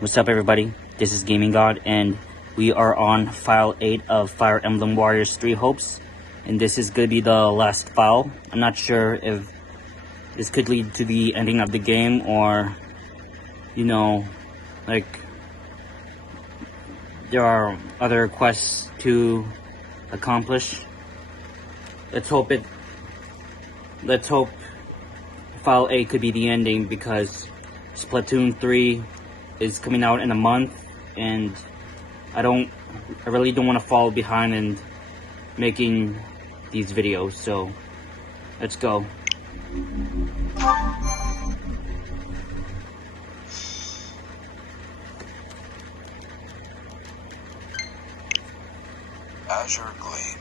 What's up, everybody? This is Gaming God, and we are on File 8 of Fire Emblem Warriors 3 Hopes. And this is going to be the last file. I'm not sure if this could lead to the ending of the game or, you know, like, there are other quests to accomplish. Let's hope File 8 could be the ending, because Splatoon 3 is coming out in a month, and I really don't want to fall behind in making these videos, so let's go. Azure Gleam.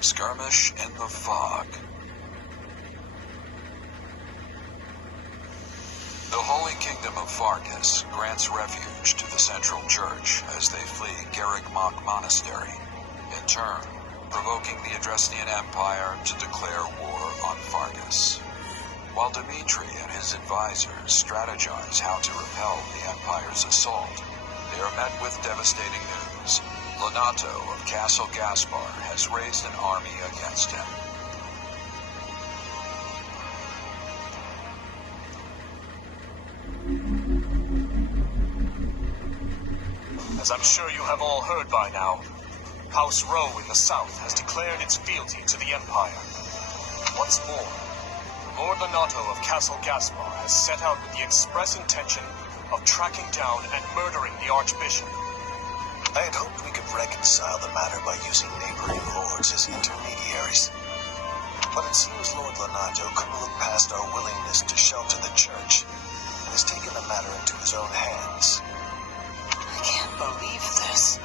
Skirmish in the Fog. The Holy Kingdom of Fargus grants refuge to the Central Church as they flee Garrigmach Monastery, in turn provoking the Adrestian Empire to declare war on Fargus. While Dimitri and his advisors strategize how to repel the Empire's assault, they are met with devastating news. Lonato of Castle Gaspar has raised an army against him. As I'm sure you have all heard by now, House Rowe in the south has declared its fealty to the Empire. What's more, Lord Lonato of Castle Gaspar has set out with the express intention of tracking down and murdering the Archbishop. I had hoped we could reconcile the matter by using neighboring lords as intermediaries. But it seems Lord Lonato couldn't look past our willingness to shelter the church, and has taken the matter into his own hands. I can't believe this.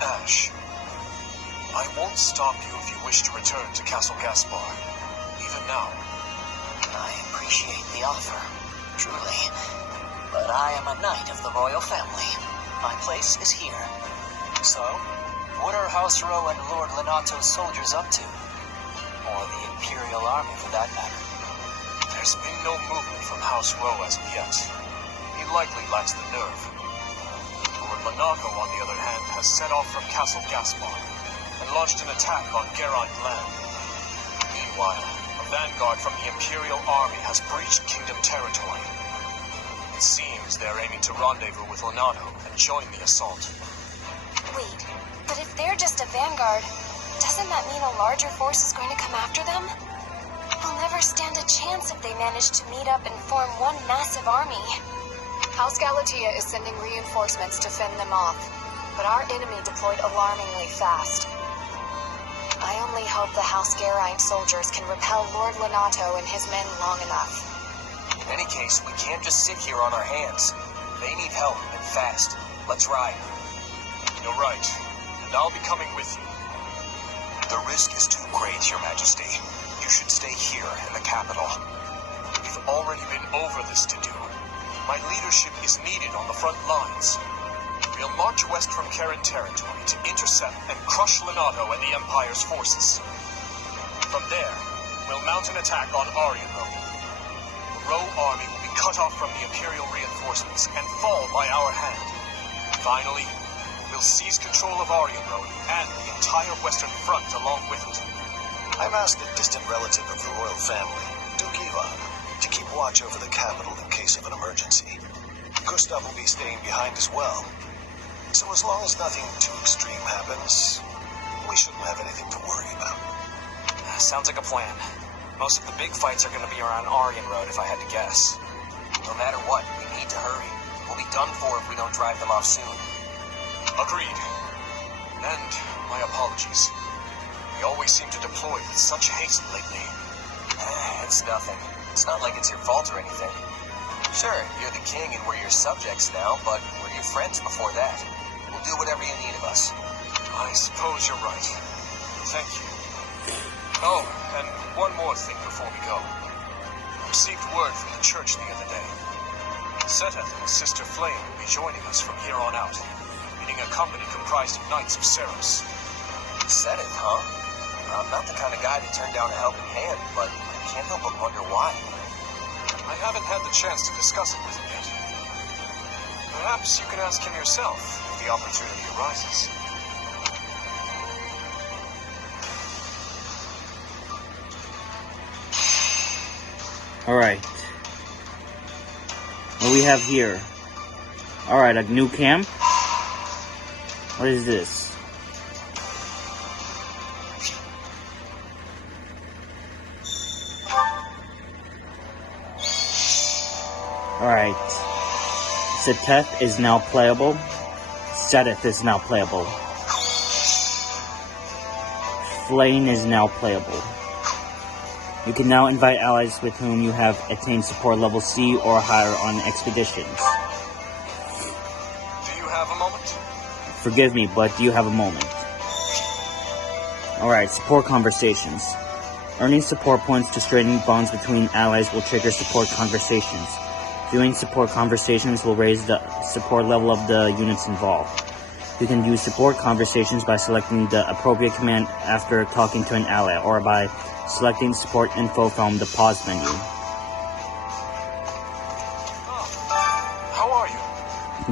Ash, I won't stop you if you wish to return to Castle Gaspar, even now. I appreciate the offer, truly. But I am a knight of the royal family. My place is here. So, what are House Rowe and Lord Lonato's soldiers up to? Or the Imperial Army, for that matter? There's been no movement from House Rowe as of yet. He likely lacks the nerve. Lord Lonato, on the other hand, has set off from Castle Gaspar and launched an attack on Geraint land. Meanwhile, a vanguard from the Imperial Army has breached Kingdom territory. It seems they're aiming to rendezvous with Lonato and join the assault. Wait, but if they're just a vanguard, doesn't that mean a larger force is going to come after them? They'll never stand a chance if they manage to meet up and form one massive army. House Galatea is sending reinforcements to fend them off, but our enemy deployed alarmingly fast. I only hope the House Geraint soldiers can repel Lord Lonato and his men long enough. In any case, we can't just sit here on our hands. They need help, and fast. Let's ride. You're right, and I'll be coming with you. The risk is too great, Your Majesty. You should stay here in the capital. We've already been over this to do. My leadership is needed on the front lines. We'll march west from Karen territory to intercept and crush Lonato and the Empire's forces. From there, we'll mount an attack on Aryan Road. The Rowe army will be cut off from the Imperial reinforcements and fall by our hand. Finally, we'll seize control of Aryan Road and the entire western front along with it. I've asked a distant relative of the royal family, Duke Ivan, to keep watch over the capital in case of an emergency. Gustav will be staying behind as well. So as long as nothing too extreme happens, we shouldn't have anything to worry about. Sounds like a plan. Most of the big fights are going to be around Aryan Road, if I had to guess. No matter what, we need to hurry. We'll be done for if we don't drive them off soon. Agreed. And my apologies. We always seem to deploy with such haste lately. It's nothing. It's not like it's your fault or anything. Sure, you're the king and we're your subjects now, but we're your friends before that. We'll do whatever you need of us. I suppose you're right. Thank you. Oh, and one more thing before we go. I received word from the church the other day. Seteth and Sister Flame will be joining us from here on out, leading a company comprised of Knights of Ceres. Seteth, huh? I'm not the kind of guy to turn down a helping hand, but I can't help but wonder why. I haven't had the chance to discuss it with him yet. Perhaps you could ask him yourself if the opportunity arises. Alright. What do we have here? Alright, a new camp? What is this? Alright. Seteth is now playable. Seteth is now playable. Flame is now playable. You can now invite allies with whom you have attained support level C or higher on expeditions. Do you have a moment? Forgive me, but do you have a moment? Alright, support conversations. Earning support points to strengthen bonds between allies will trigger support conversations. Doing support conversations will raise the support level of the units involved. You can use support conversations by selecting the appropriate command after talking to an ally, or by selecting support info from the pause menu. How are you?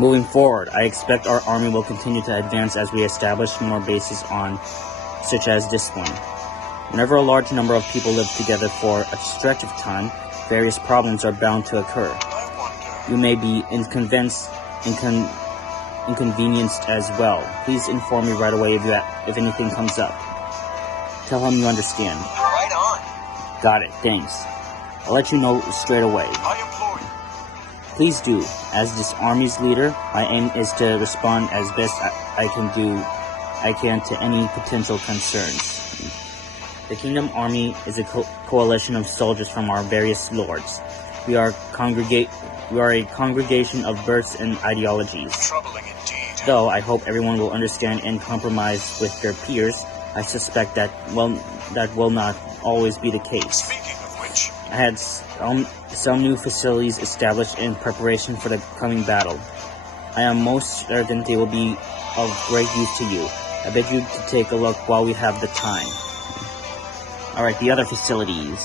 Moving forward, I expect our army will continue to advance as we establish more bases on, such as this one. Whenever a large number of people live together for a stretch of time, various problems are bound to occur. You may be inconvenienced as well. Please inform me right away if anything comes up. Tell him you understand. Right on. Got it, thanks. I'll let you know straight away. I implore you. Please do. As this army's leader, my aim is to respond as best I can to any potential concerns. The Kingdom Army is a coalition of soldiers from our various lords. We are a congregation of births and ideologies. Troubling indeed. Though I hope everyone will understand and compromise with their peers, I suspect that will not always be the case. Speaking of which, I had some new facilities established in preparation for the coming battle. I am most certain they will be of great use to you. I beg you to take a look while we have the time. Alright, the other facilities.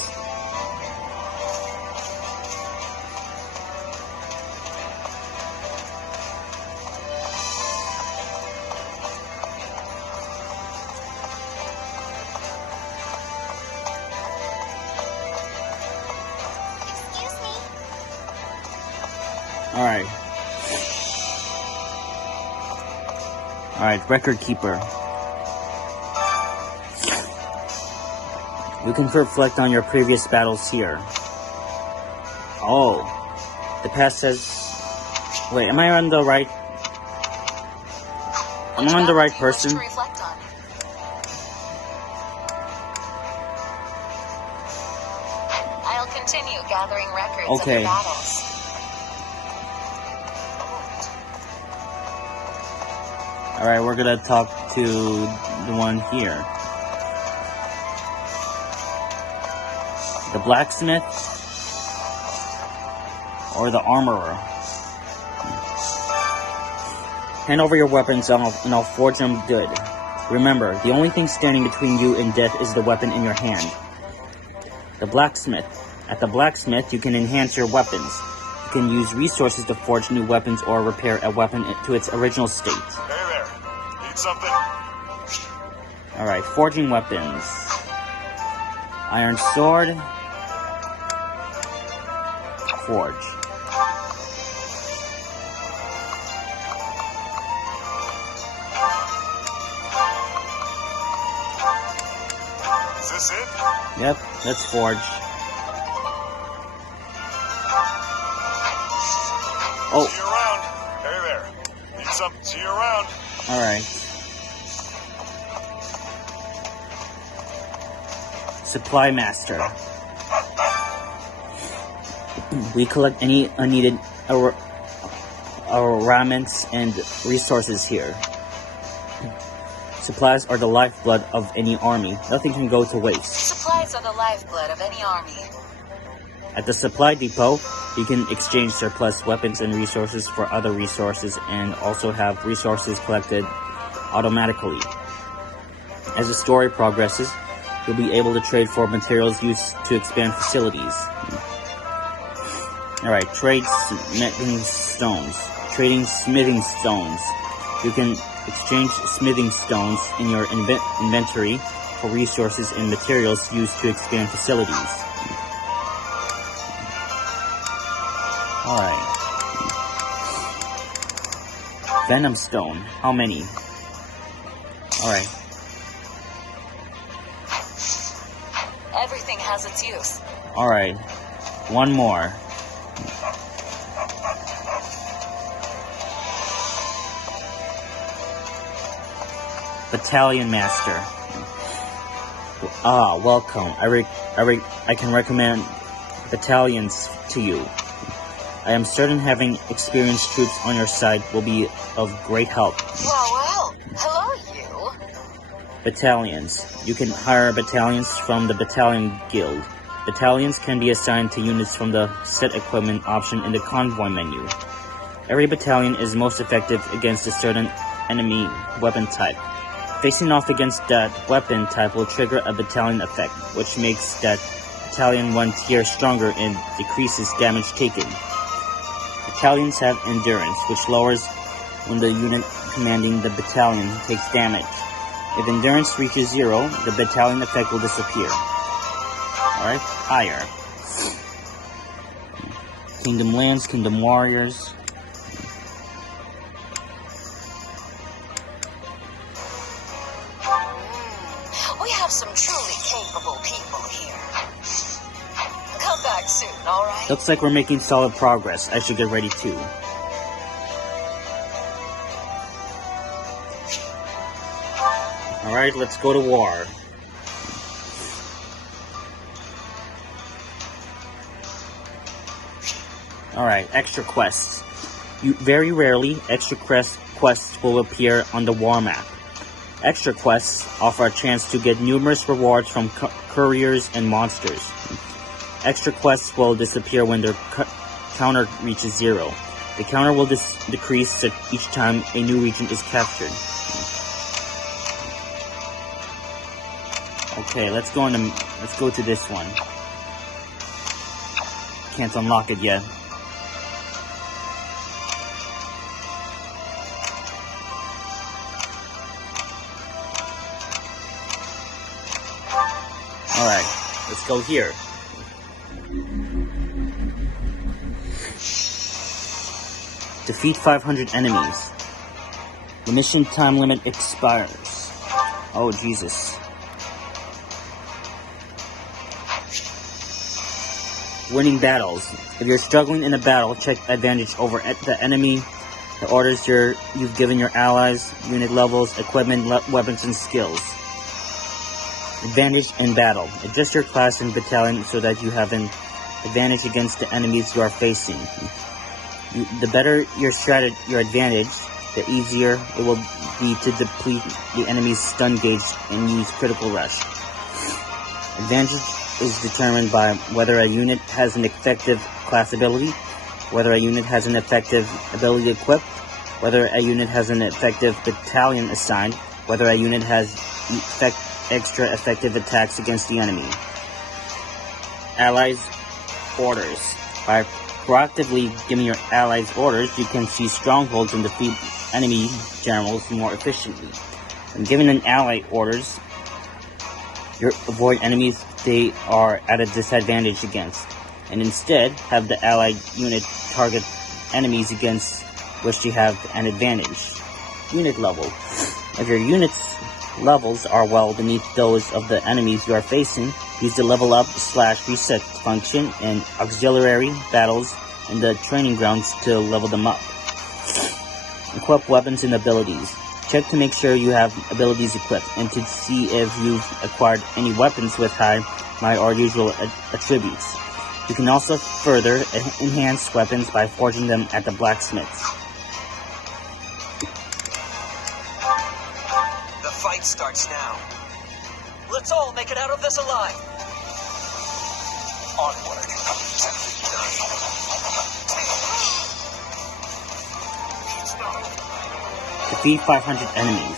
Alright, record keeper. You can reflect on your previous battles here. Oh, the past says... Wait, am I on the right... Am I on the right person? I'll continue gathering records Okay. of the battles. Alright, we're gonna talk to the one here. The blacksmith or the armorer. Hand over your weapons and I'll forge them good. Remember, the only thing standing between you and death is the weapon in your hand. The blacksmith. At the blacksmith, you can enhance your weapons. You can use resources to forge new weapons or repair a weapon to its original state. hey there. Need something? Alright, forging weapons. Iron sword. Forge. Is this it? Yep, let's forge. Oh, See you around. Hey there. Need something? See you around. alright. Supply master. We collect any unneeded armaments and resources here. Supplies are the lifeblood of any army. Nothing can go to waste. Supplies are the lifeblood of any army. At the supply depot, you can exchange surplus weapons and resources for other resources and also have resources collected automatically. As the story progresses, you'll be able to trade for materials used to expand facilities. Alright, trade smelting stones. trading smithing stones. You can exchange smithing stones in your inventory for resources and materials used to expand facilities. Alright. Venom stone. How many? Alright. Everything has its use. Alright. One more. Battalion Master. Ah, welcome. I can recommend battalions to you. I am certain having experienced troops on your side will be of great help. Well, hello you. Battalions. You can hire battalions from the Battalion Guild. Battalions can be assigned to units from the Set Equipment option in the Convoy menu. Every battalion is most effective against a certain enemy weapon type. Facing off against that weapon type will trigger a battalion effect, which makes that battalion one tier stronger and decreases damage taken. Battalions have endurance, which lowers when the unit commanding the battalion takes damage. If endurance reaches 0, the battalion effect will disappear. Alright, higher. Kingdom Lands, Kingdom Warriors. We have some truly capable people here. Come back soon, alright? Looks like we're making solid progress. I should get ready too. Alright, let's go to war. Alright, extra quests. Very rarely, extra quests will appear on the war map. Extra quests offer a chance to get numerous rewards from couriers and monsters. Extra quests will disappear when their counter reaches 0. The counter will decrease each time a new region is captured. Okay, let's go to this one. Can't unlock it yet. Alright, let's go here. Defeat 500 enemies. The mission time limit expires. Oh, Jesus. Winning battles. If you're struggling in a battle, check advantage over the enemy, the orders you've given your allies, unit levels, equipment, weapons, and skills. Advantage in battle. Adjust your class and battalion so that you have an advantage against the enemies you are facing. The better your advantage, the easier it will be to deplete the enemy's stun gauge and use critical rush. Advantage is determined by whether a unit has an effective class ability, whether a unit has an effective ability equipped, whether a unit has an effective battalion assigned, whether a unit has extra effective attacks against the enemy. Allies orders. By proactively giving your allies orders, you can seize strongholds and defeat enemy generals more efficiently. When giving an ally orders, you avoid enemies they are at a disadvantage against, and instead have the allied unit target enemies against which you have an advantage. Unit level. If your unit's levels are well beneath those of the enemies you are facing, use the level up / reset function in auxiliary battles in the training grounds to level them up. Equip weapons and abilities. Check to make sure you have abilities equipped and to see if you've acquired any weapons with high, or usual attributes. You can also further enhance weapons by forging them at the blacksmiths. The fight starts now. Let's all make it out of this alive. Onward. Defeat 500 enemies.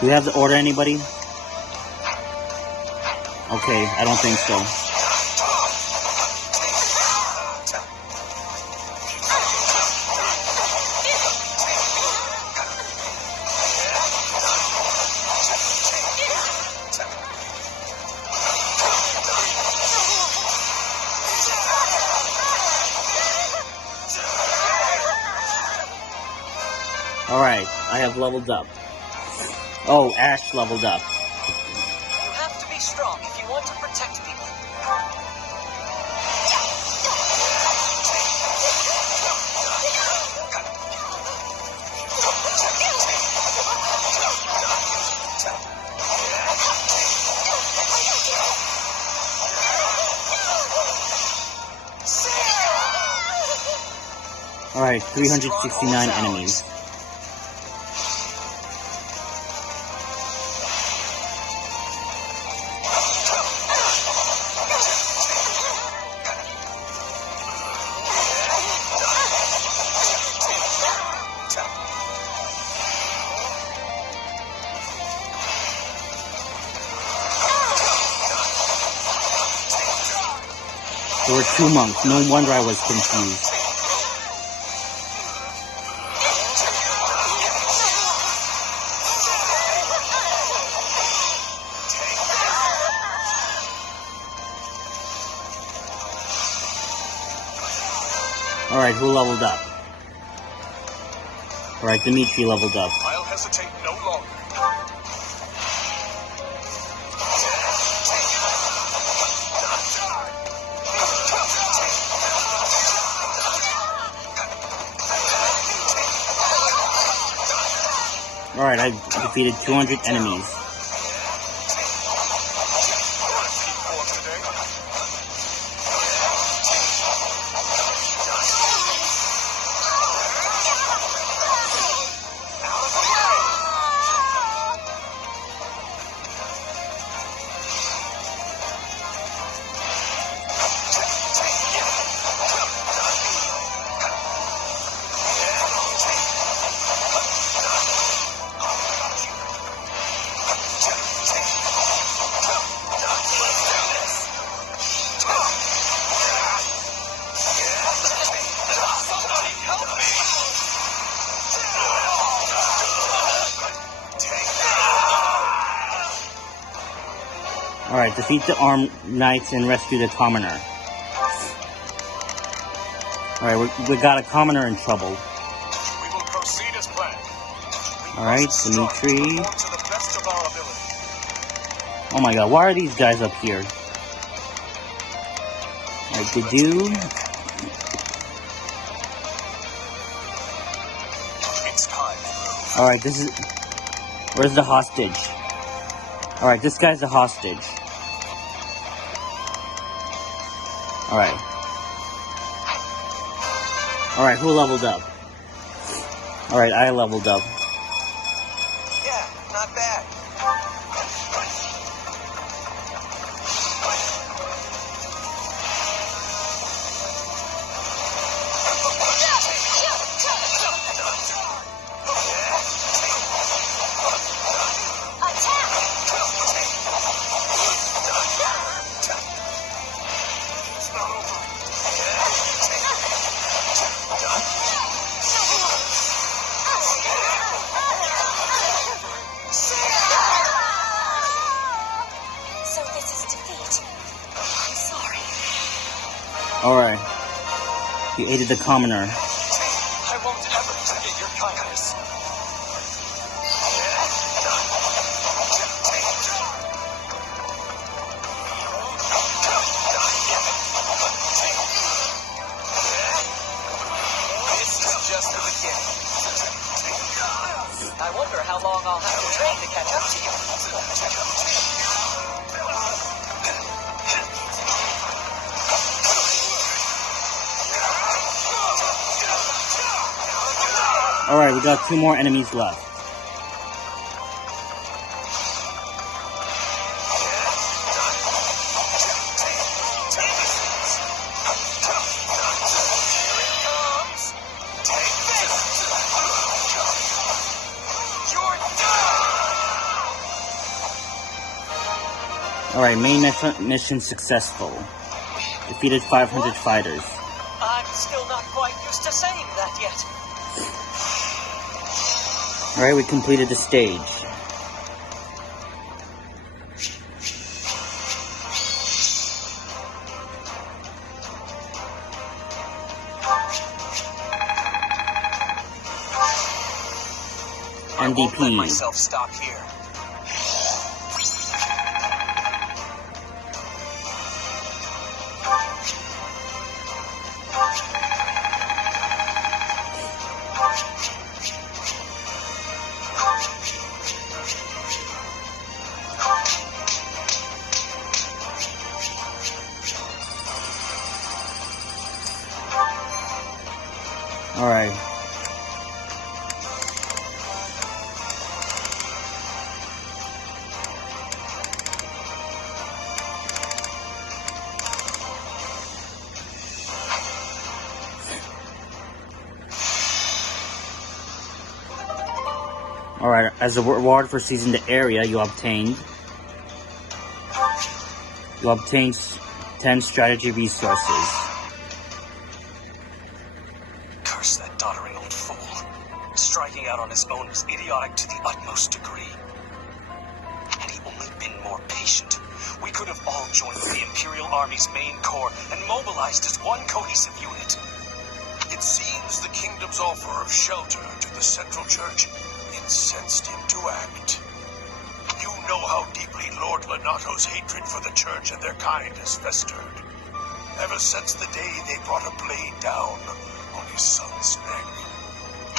Do we have to order anybody? Okay, I don't think so. Alright, I have leveled up. Oh, Ash leveled up. You have to be strong if you want to protect people. Alright, 369 enemies. There were 2 monks, no wonder I was confused. Alright, who leveled up? Alright, Dimitri leveled up. I'll hesitate no longer. Alright, I defeated 200 enemies. Alright, defeat the armed knights and rescue the commoner. Alright, we got a commoner in trouble. We will proceed as planned. Alright, Dimitri. To the best of our ability. Oh my god, why are these guys up here? Alright, the dude. It's time to move. Alright, this is... Where's the hostage? Alright, this guy's the hostage. Alright. Alright, who leveled up? Alright, I leveled up. Yeah, not bad. Alright. You aided the commoner. I won't ever forget your kindness. This is just the beginning. I wonder how long I'll have to train to catch up to you. Alright, we got 2 more enemies left. Alright, main mission successful. Defeated 500 fighters. I'm still not quite used to saying that yet. Alright, we completed the stage. I won't let MVP. myself stop here. Alright. Alright, as a reward for seizing the area, you obtained 10 strategy resources. Curse that doddering old fool. Striking out on his own was idiotic to the utmost degree. Had he only been more patient, we could have all joined the Imperial Army's main corps and mobilized as one cohesive unit. It seems the kingdom's offer of shelter to the Central Church incensed him to act. You know how deeply Lord Lenato's hatred for the Church and their kind has festered. Ever since the day they brought a blade down on his son's neck.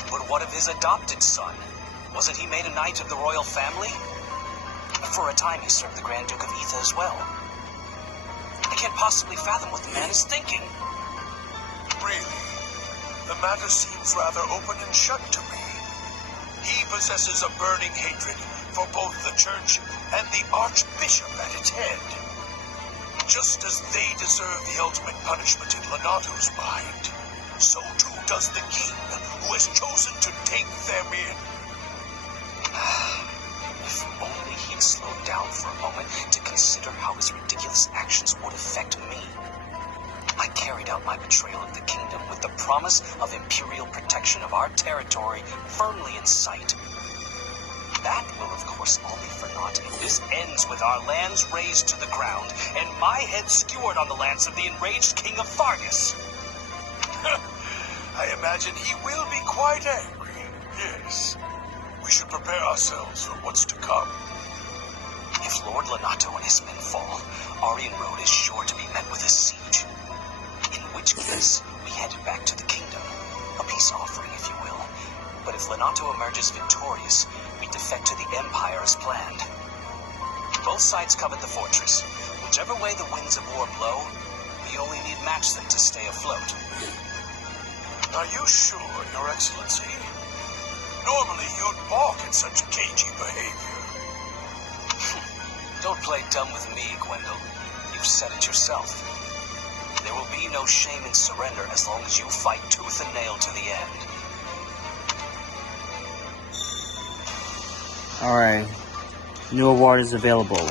But what of his adopted son? Wasn't he made a knight of the royal family? For a time he served the Grand Duke of Etha as well. I can't possibly fathom what the man is thinking. Really, the matter seems rather open and shut to me. He possesses a burning hatred for both the Church and the Archbishop at its head. Just as they deserve the ultimate punishment in Lenato's mind, so too does the king, who has chosen to take them in. If only he'd slowed down for a moment to consider how his ridiculous actions would affect me. I carried out my betrayal of the kingdom with the promise of imperial protection of our territory firmly in sight. That will, of course, all be for naught if this ends with our lands razed to the ground and my head skewered on the lance of the enraged king of Fargus. I imagine he will be quite angry, yes. We should prepare ourselves for what's to come. If Lord Lenato and his men fall, Aryan Road is sure to be met with a siege. In which case, we headed back to the kingdom. A peace offering, if you will. But if Lenato emerges victorious, we defect to the Empire as planned. Both sides covet the fortress. Whichever way the winds of war blow, we only need match them to stay afloat. Are you sure, Your Excellency? Normally you'd balk at such cagey behavior. Don't play dumb with me, Gwendol. You've said it yourself. There will be no shame in surrender as long as you fight tooth and nail to the end. Alright. New award is available.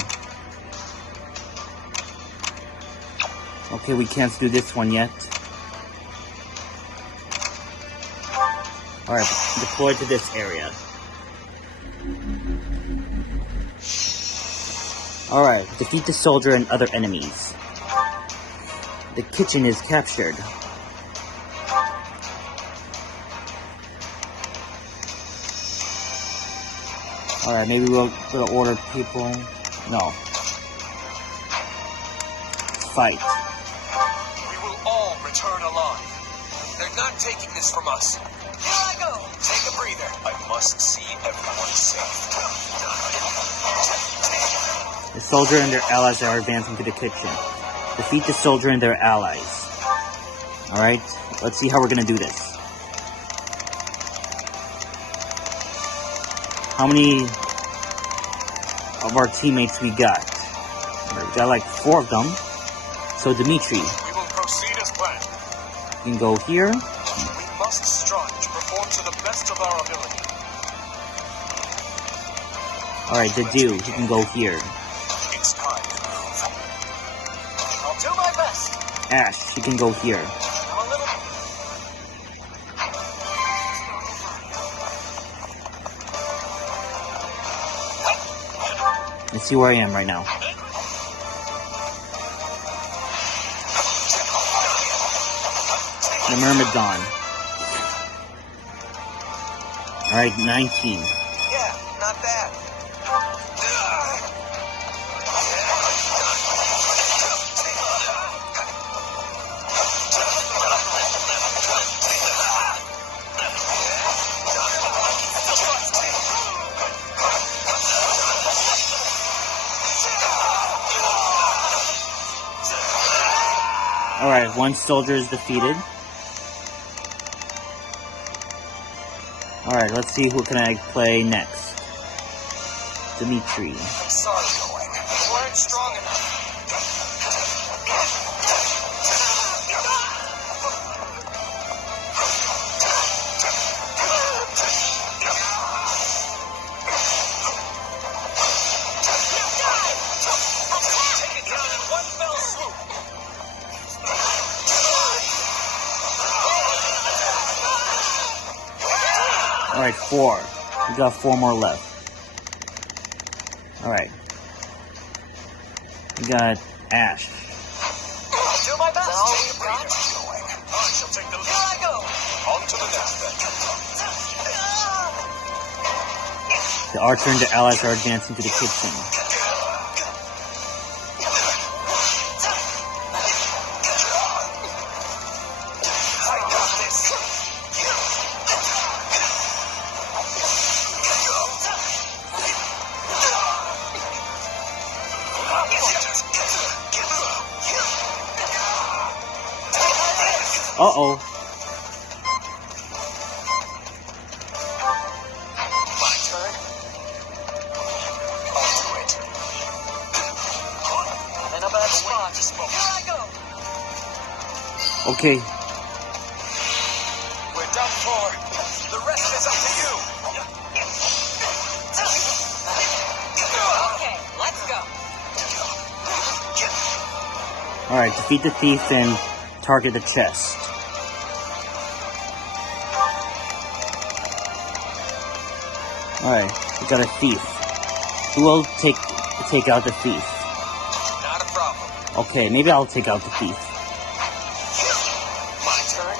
Okay, we can't do this one yet. Alright, deploy to this area. Alright, defeat the soldier and other enemies. The kitchen is captured. Alright, maybe we'll order people. No. Fight. We will all return alive. They're not taking this from us. Here I go! Take a breather. I must see everyone safe. The soldier and their allies are advancing to the kitchen. Defeat the soldier and their allies. Alright, let's see how we're gonna do this. How many of our teammates we got? We got like 4 of them. So Dimitri, We will proceed as planned. you can go here. We must strive to perform to the best of our ability. Alright, the dude, he can go here. It's time to move. I'll do my best. Ash, he can go here. I'm a little... Let's see where I am right now. The Myrmidon. Alright, 19. that. Alright, one soldier is defeated. Alright, let's see who can I play next. Dimitri. I'm sorry, Owen. You weren't strong enough. Take it down in one fell swoop. Alright, 4. We got 4 more left. Alright. We got Ash. I'll do my best. All we've got. I shall take the lead. Here I go. On to the next then. The archer and the allies are advancing to the kitchen. I got this. Uh-oh. My turn. I'll do it. I'm in a bad spot. Here I go. Okay. We're done for. The rest is up to you. Okay, let's go. Alright, defeat the thief and target the chest. Alright, we got a thief. Who will take out the thief? Not a problem. Okay, maybe I'll take out the thief. My turn.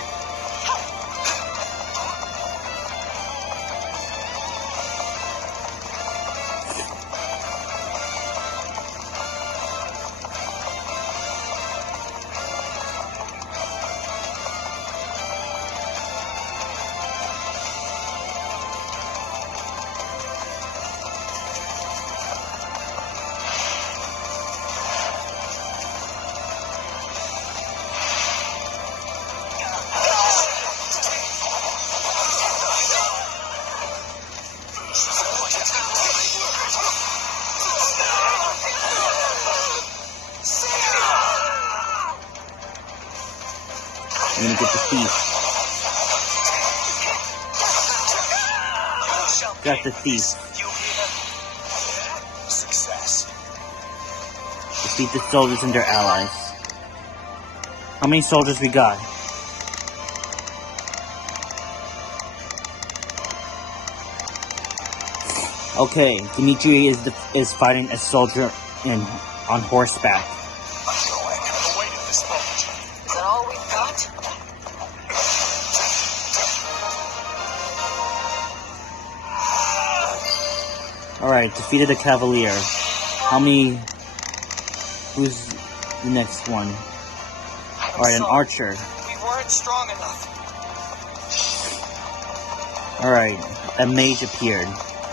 I'm gonna get the thief. Got the thief. You hear? Success. Defeat the soldiers and their allies. How many soldiers we got? Okay, Dimitri is fighting a soldier on horseback. I've awaited this moment. Is that all we've got? Alright, defeated a cavalier. How many... Who's the next one? Alright, an archer. We weren't strong enough. Alright, a mage appeared.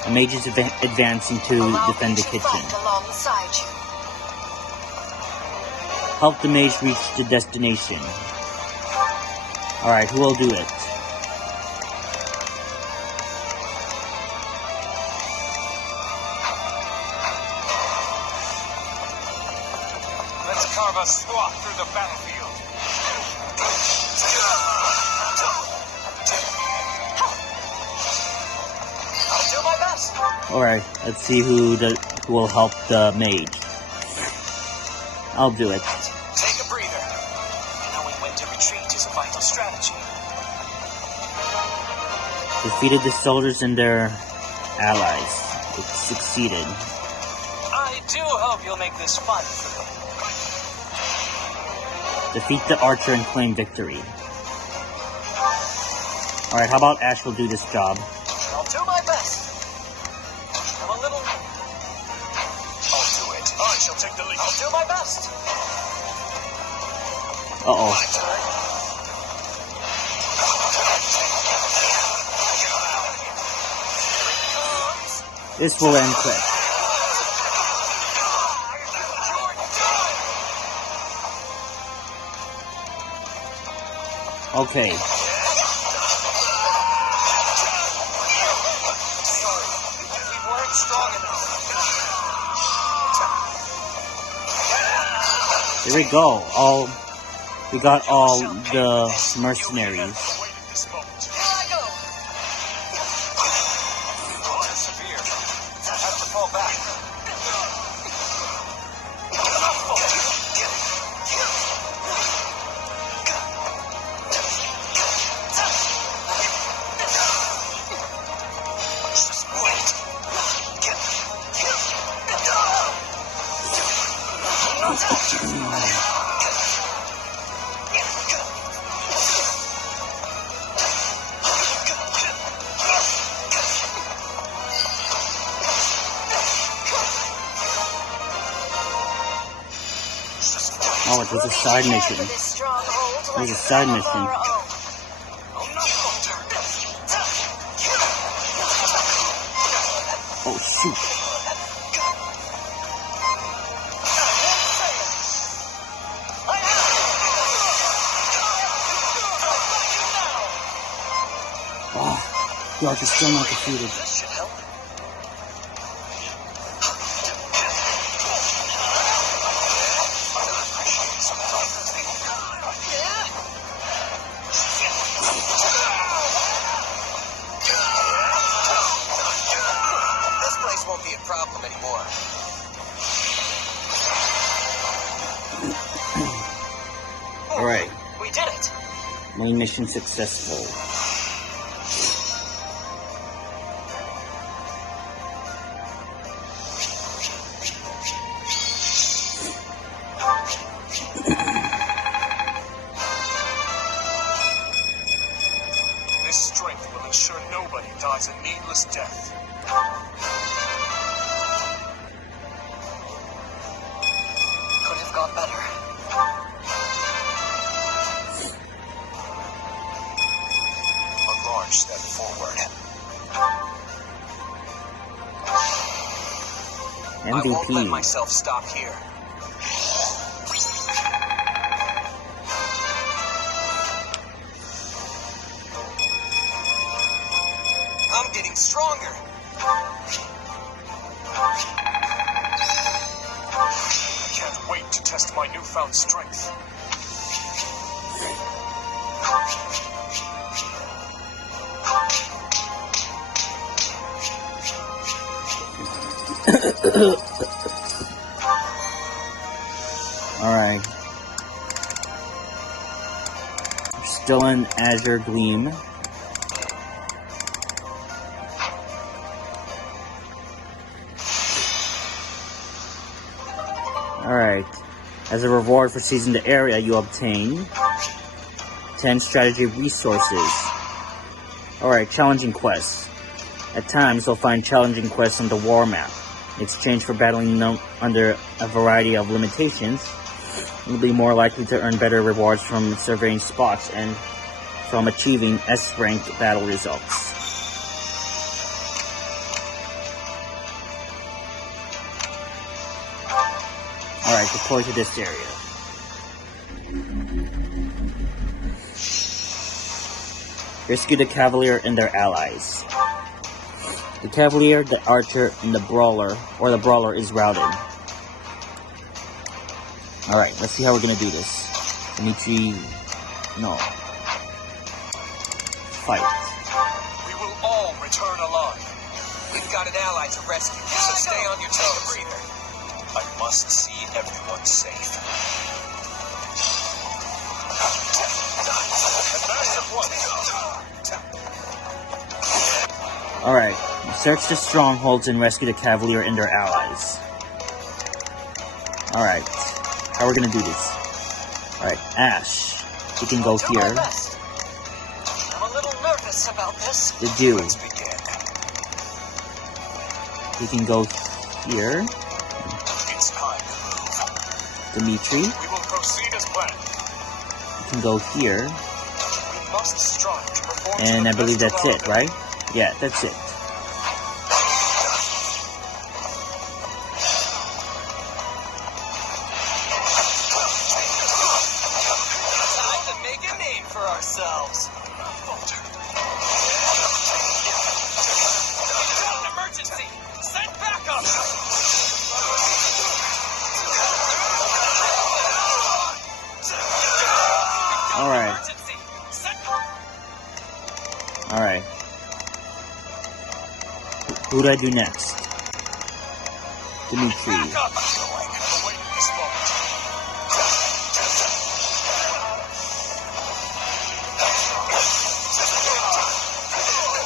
A mage is advancing to defend the kitchen. Alongside you. Help the mage reach the destination. Alright, who will do it? Let's carve a swath through the battlefield. I'll do my best. Alright, let's see who will help the mage. I'll do it. Take a breather. Knowing when to retreat is a vital strategy. Defeated the soldiers and their allies. It succeeded. I do hope you'll make this fun for me. Defeat the archer and claim victory. Alright, how about Ash will do this job? I'll do my best. take the lead. I'll do my best. Uh-oh. This will end quick. Okay. Sorry, we weren't strong enough. Here we go. We got all the mercenaries. Awaited this moment. Here I go. Severe. I have to fall back. Oh, it was a side mission. It was a side mission. Oh, shoot. Oh, the archer's still not defeated. This should help. This place won't be a problem anymore. Alright, We did it. main mission successful. This strength will ensure nobody dies a needless death. Could have gone better. A large step forward. I won't let MVP. myself stop here. I'm getting stronger. I can't wait to test my newfound strength. Alright. Still in Azure Gleam. Alright. As a reward for seizing the area, you obtain 10 strategy resources. Alright, challenging quests. At times, you'll find challenging quests on the war map. In exchange for battling under a variety of limitations, you'll be more likely to earn better rewards from surveying spots and from achieving S-rank battle results. Alright, deploy to this area. Rescue the Cavalier and their allies. The Cavalier, the Archer, and the Brawler, or the Brawler, is routed. Alright, let's see how we're gonna do this. Dimitri... No. Fight. We will all return alive. We've got an ally to rescue, so stay on your toes. Take a breather. I must see everyone safe. Advance at once. Alright, search the strongholds and rescue the Cavalier and their allies. Alright, how we're gonna do this? Alright, Ash, you can go Do my here. best. I'm a little nervous about this. The Dew, Let's begin. you can go here. It's time to move. Dimitri. We will proceed as planned. You can go here. We must strive to perform to And the I believe best of that's our it, right? Yeah, that's it. Time to make a name for ourselves. An emergency! Send backup! Alright, Emergency! Send... alright. Who do I do next? Dimitri. Backup! Awaiting this moment.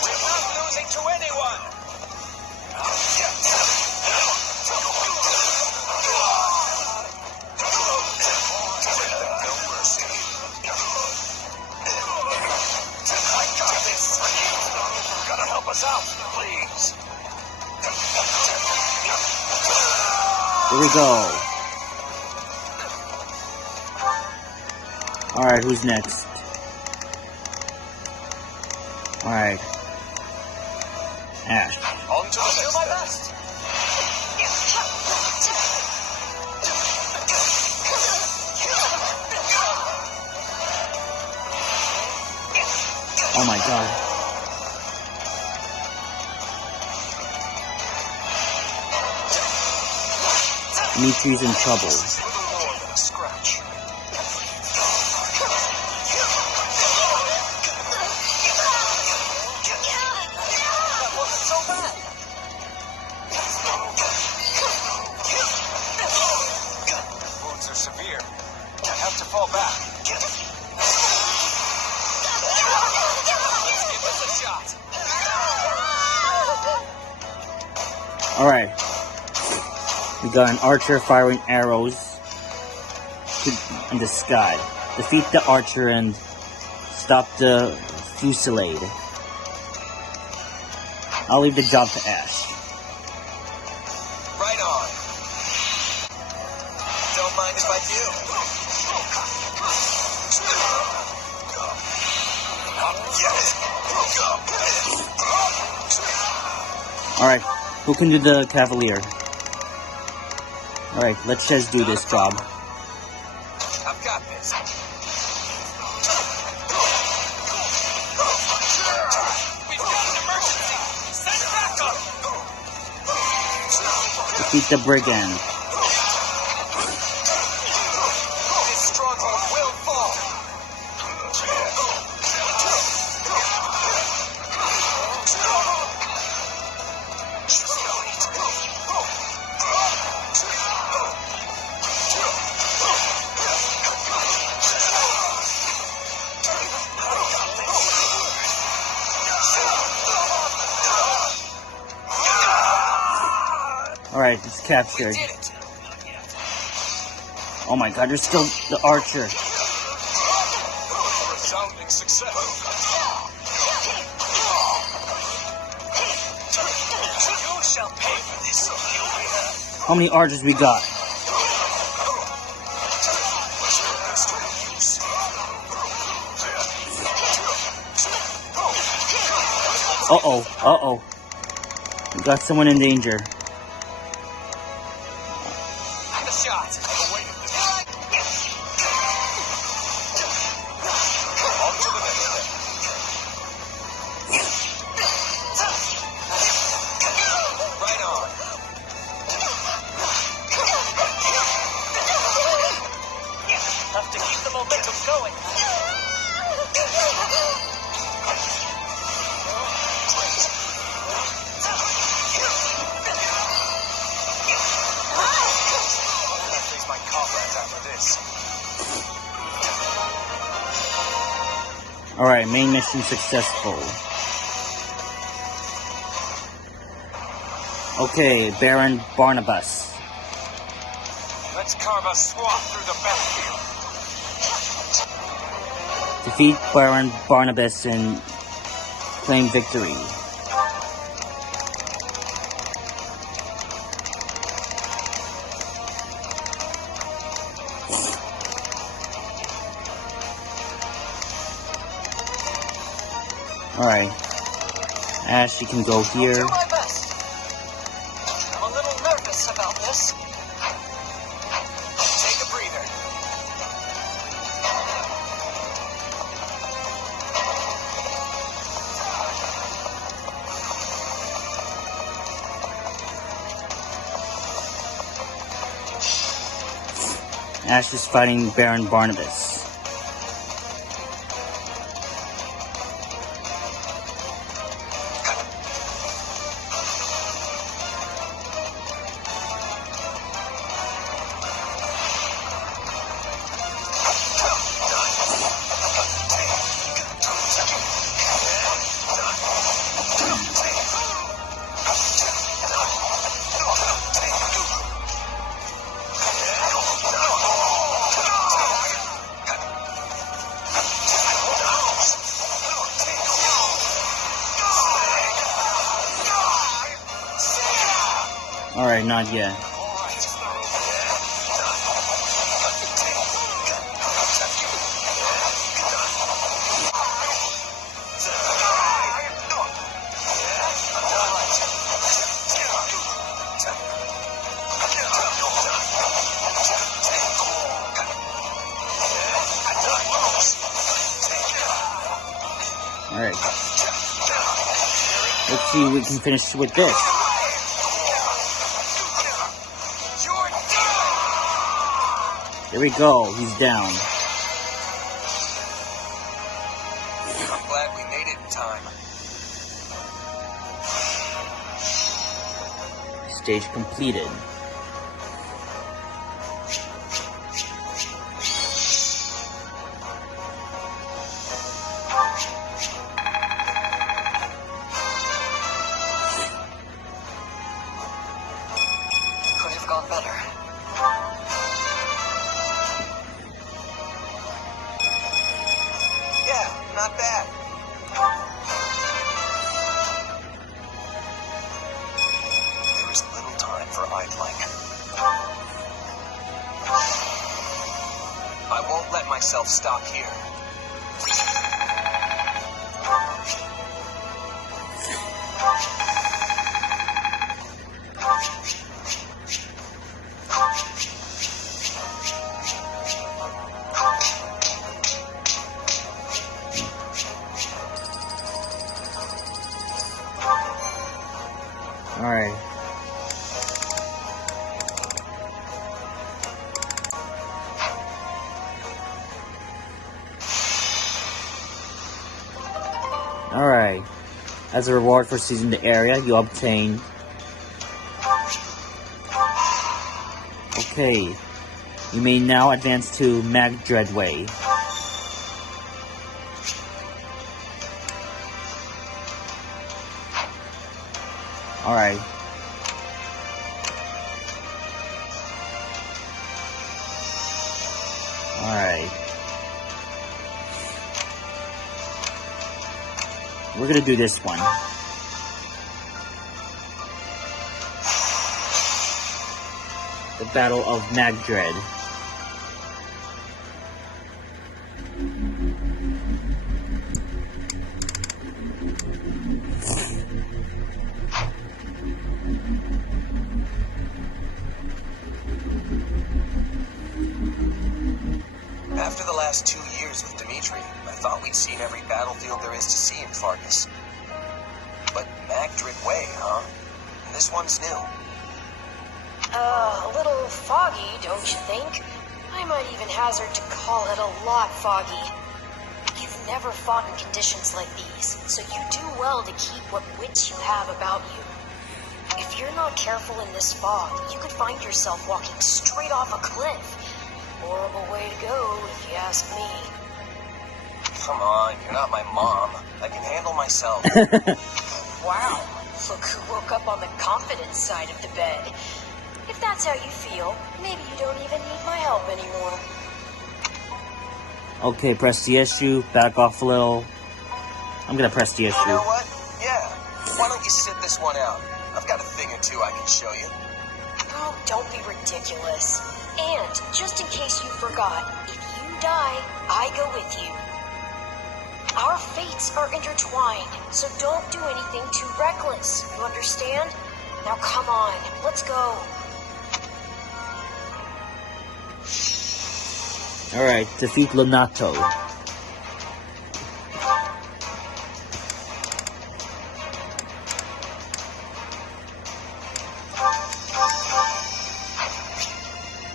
We're not losing to anyone! No mercy. I got this. You gotta help us out, please. Here we go. Alright, who's next? Alright. Ash. On to the I'll do next my step. best! Oh my god. Dimitri's in trouble. This is little more than a scratch. That wasn't so bad! Wounds are severe. I have to fall back. Let's give this a shot! Alright. We got an archer firing arrows in the sky. Defeat the archer and stop the fusillade. I'll leave the job to Ash. Right on. Don't mind if I do. Alright, who can do the cavalier? Alright, let's just do this job. I've got this. We've got an emergency! Send backup! Defeat the brigand. This stronghold will fall! Alright, it's captured. Did it! Oh my god, there's still the archer. Resounding success. You shall pay for this, you How many archers we got? Uh-oh, uh-oh. We got someone in danger. The shot! Awaiting this. On to the next step. Right on. Have to keep the momentum going. I'll face my comrades after this. Alright, main mission successful. Okay, Baron Barnabas. Let's carve a swath through the battlefield. Defeat Baron Barnabas and claim victory. Alright. Ash, you can go I'll here. do my best. I'm a little nervous about this. Take a breather. Ash is fighting Baron Barnabas. Alright, not yet. Alright. Let's see if we can finish with this. There we go, he's down. I'm glad we made it in time. Stage completed. Could have gone better. Yeah, not bad. There is little time for idling. I won't let myself stop here. Alright. Alright. As a reward for seizing the area, you obtain... Okay. You may now advance to Magdredway. Alright. Alright. We're gonna do this one. The Battle of Magdred. After the last 2 years with Dimitri, I thought we'd seen every battlefield there is to see in Fargus. But Magdred Way, huh? And this one's new. A little foggy, don't you think? I might even hazard to call it a lot foggy. You've never fought in conditions like these, so you do well to keep what wits you have about you. If you're not careful in this fog, you could find yourself walking straight off a cliff. Horrible way to go, if you ask me. Come on, you're not my mom. I can handle myself. Wow, look who woke up on the confidence side of the bed. If that's how you feel, maybe you don't even need my help anymore. Okay, press the issue, back off a little. I'm gonna press the issue. You know what? Yeah. Why don't you sit this one out? I've got a thing or two I can show you. Oh, don't be ridiculous. And, just in case you forgot, if you die, I go with you. Our fates are intertwined, so don't do anything too reckless. You understand? Now come on, let's go. Alright, defeat Lonato.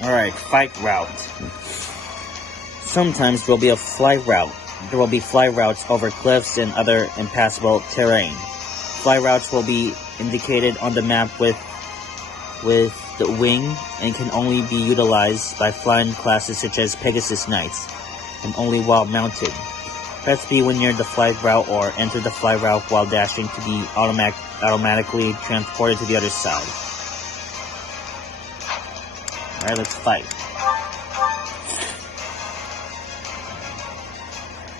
Alright, fight route. Sometimes there will be a flight route. There will be fly routes over cliffs and other impassable terrain. Fly routes will be indicated on the map with the wing and can only be utilized by flying classes such as Pegasus Knights, and only while mounted. Press B when near the fly route or enter the fly route while dashing to be automatically transported to the other side. Alright, let's fight.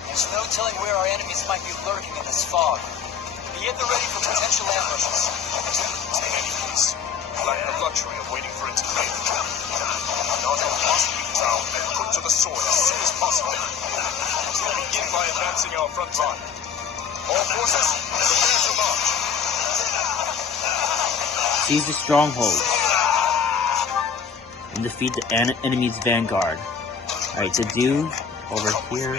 There's no telling where our enemies might be lurking in this fog. Be at the ready for potential ambushes. In any case, we lack the luxury of waiting for it to clear. Nato must be found and put to the sword as soon as possible. We'll begin by advancing our front line. All forces, prepare to march. Seize the stronghold and defeat the enemy's vanguard. Alright, the dude over here.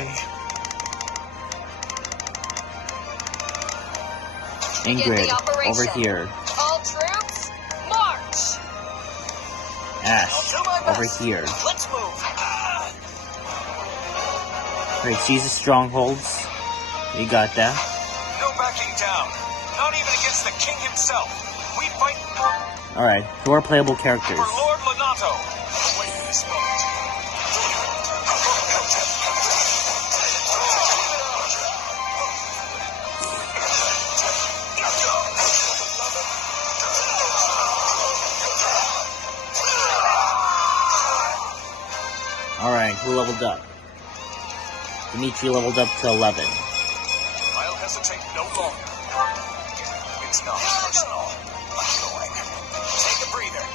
Ingrid over here. All troops, march! Ash over here. Let's move. Alright, seize the strongholds. You got that. No backing down. Not even against the king himself. We fight Alright, who are playable characters? for Lord Lonato. Await this moment. Alright, who leveled up? Dimitri leveled up to 11. I'll hesitate no longer. It's not personal. I'm going. Take a breather.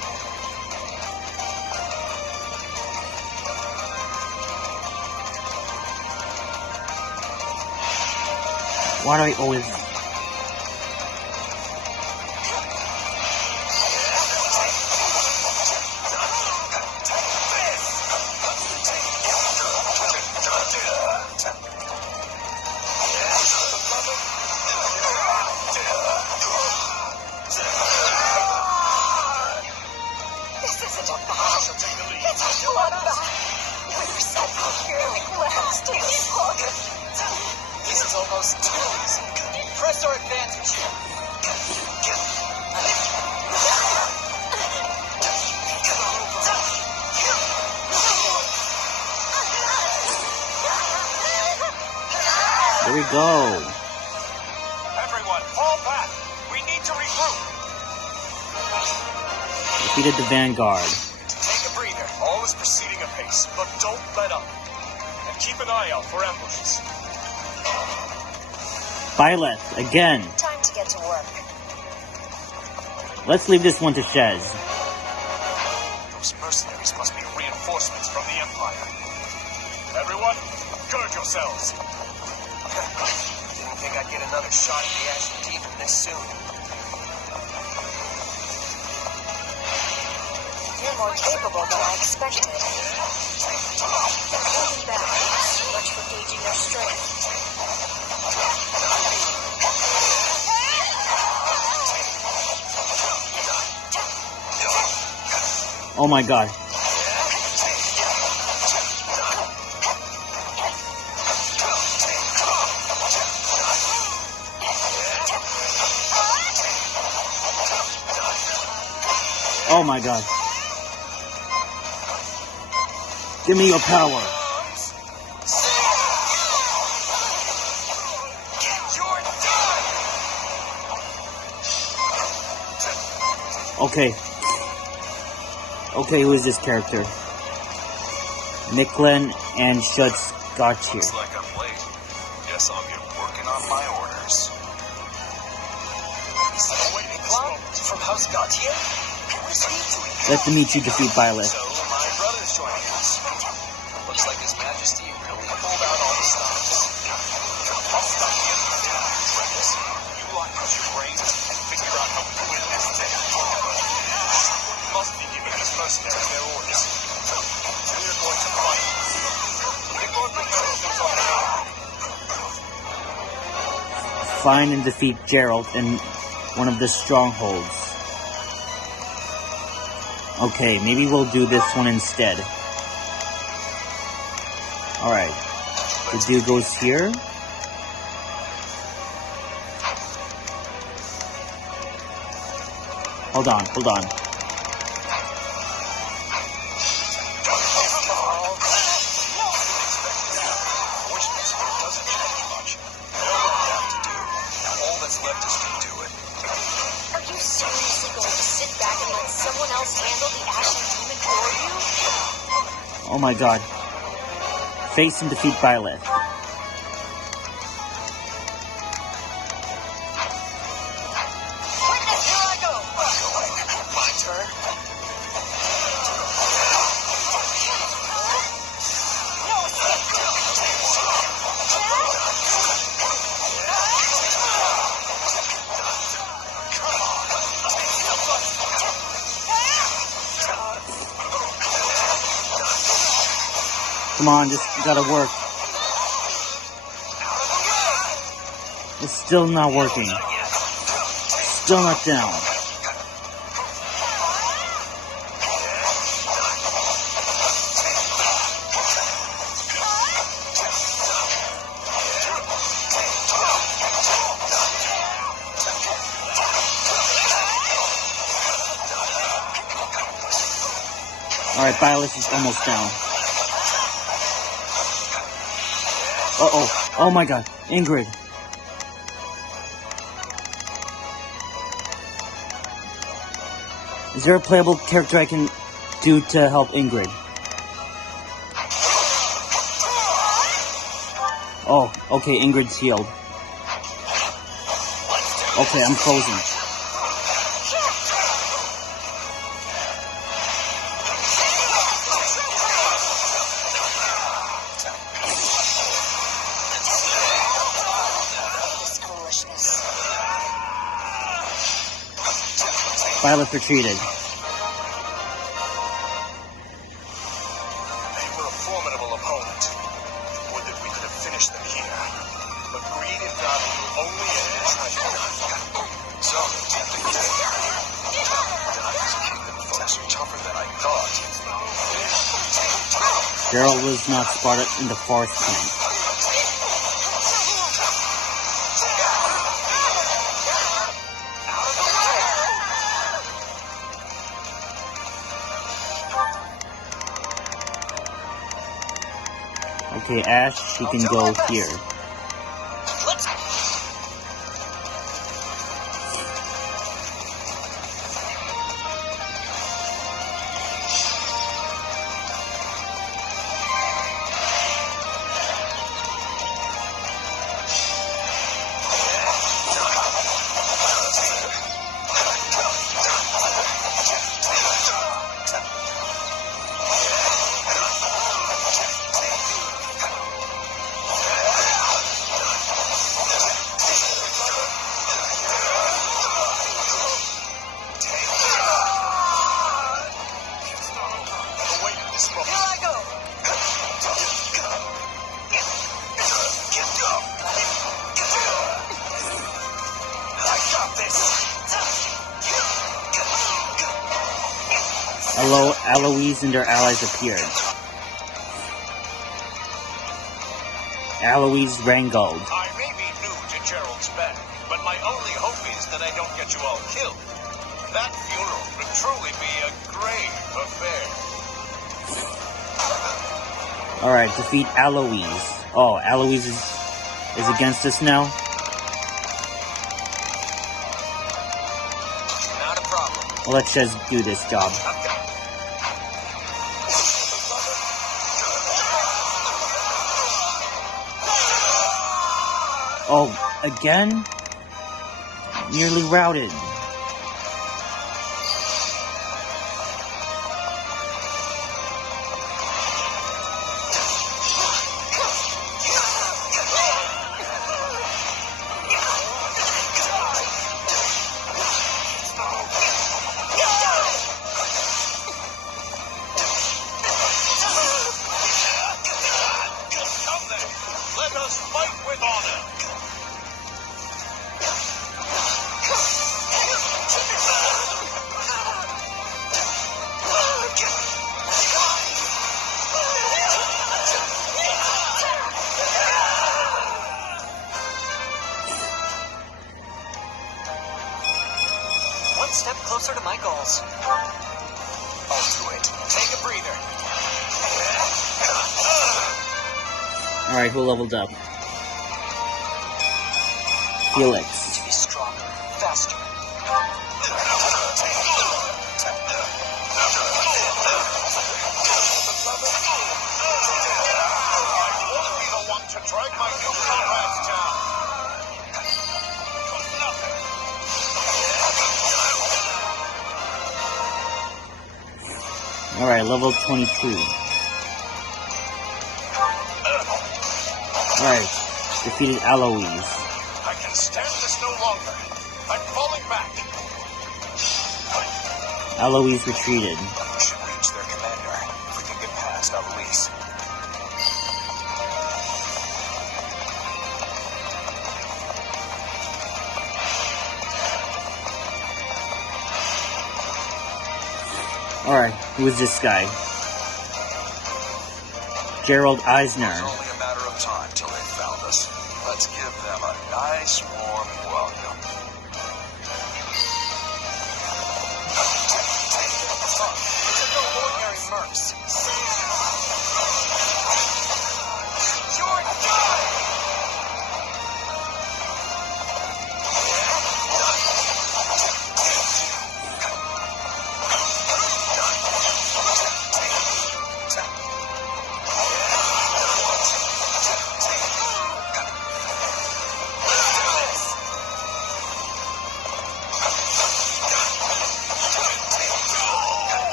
Why do I always... This isn't a battle. It's a bloodbath. We're set here like lasting slaughter. This is almost too easy. Press our advantage here. Here we go. Everyone, fall back. We need to regroup. Defeated the vanguard. Take a breather. All is proceeding apace, but don't let up. And keep an eye out for ambushes. Byleth, again. Time to get to work. Let's leave this one to Shez. Those mercenaries must be reinforcements from the Empire. Everyone, gird yourselves. Didn't think I'd get another shot at the Ashen Demon this soon. You're more capable than I expected. They're holding back. Much for gauging their strength. Oh my god. Oh my god. Give me your power. Okay. Okay, who is this character? Nicklin and Schutz got you. Looks like I'm late. Guess I'll get working on my orders. I'm awaiting this moment. From House Gautier? Who is he doing? Let Dimitri defeat Byleth. So, my brother's joining us. Looks like His Majesty really pulled out all the stops. find and defeat Gerald in one of the strongholds. Okay, maybe we'll do this one instead. Alright. The dude goes here. Hold on, hold on. Are you seriously going to sit back and let someone else handle the Ashen Demon for you? Oh my god. Face and defeat Byleth. Come on, just gotta work. It's still not working. Still not down. Alright, Byleth is almost down. Uh-oh. Oh my god. Ingrid. Is there a playable character I can do to help Ingrid? Oh, okay, Ingrid's healed. Okay, I'm frozen. Byleth retreated. They were a formidable opponent. Would that we could have finished them here. But greed in battle will only end in tragedy. So, tempting to this kingdom folks are tougher than I thought. Gerald was not spotted in the forest camp. Okay, Ash, she can go here. Eloise and their allies appeared. Eloise Rangold. I may be new to Gerald's band, but my only hope is that I don't get you all killed. That funeral would truly be a grave affair. Alright, defeat Eloise. Oh, Eloise is against us now? Not a problem. Well, let's just do this job. Oh, again? Nearly routed. step closer to my goals. I'll do it. Take a breather. Alright, who leveled up? Felix. To be stronger, faster. Be the one to drag my new comrades down. Alright, level 22. Alright, defeated Aloys. I can stand this no longer. I'm falling back. Aloys retreated. We should reach their commander if we can get past Alois. Alright, who is this guy? Gerald Eisner. It's only a matter of time till they found us. Let's give them a nice warm welcome. They're no ordinary mercs. You're done!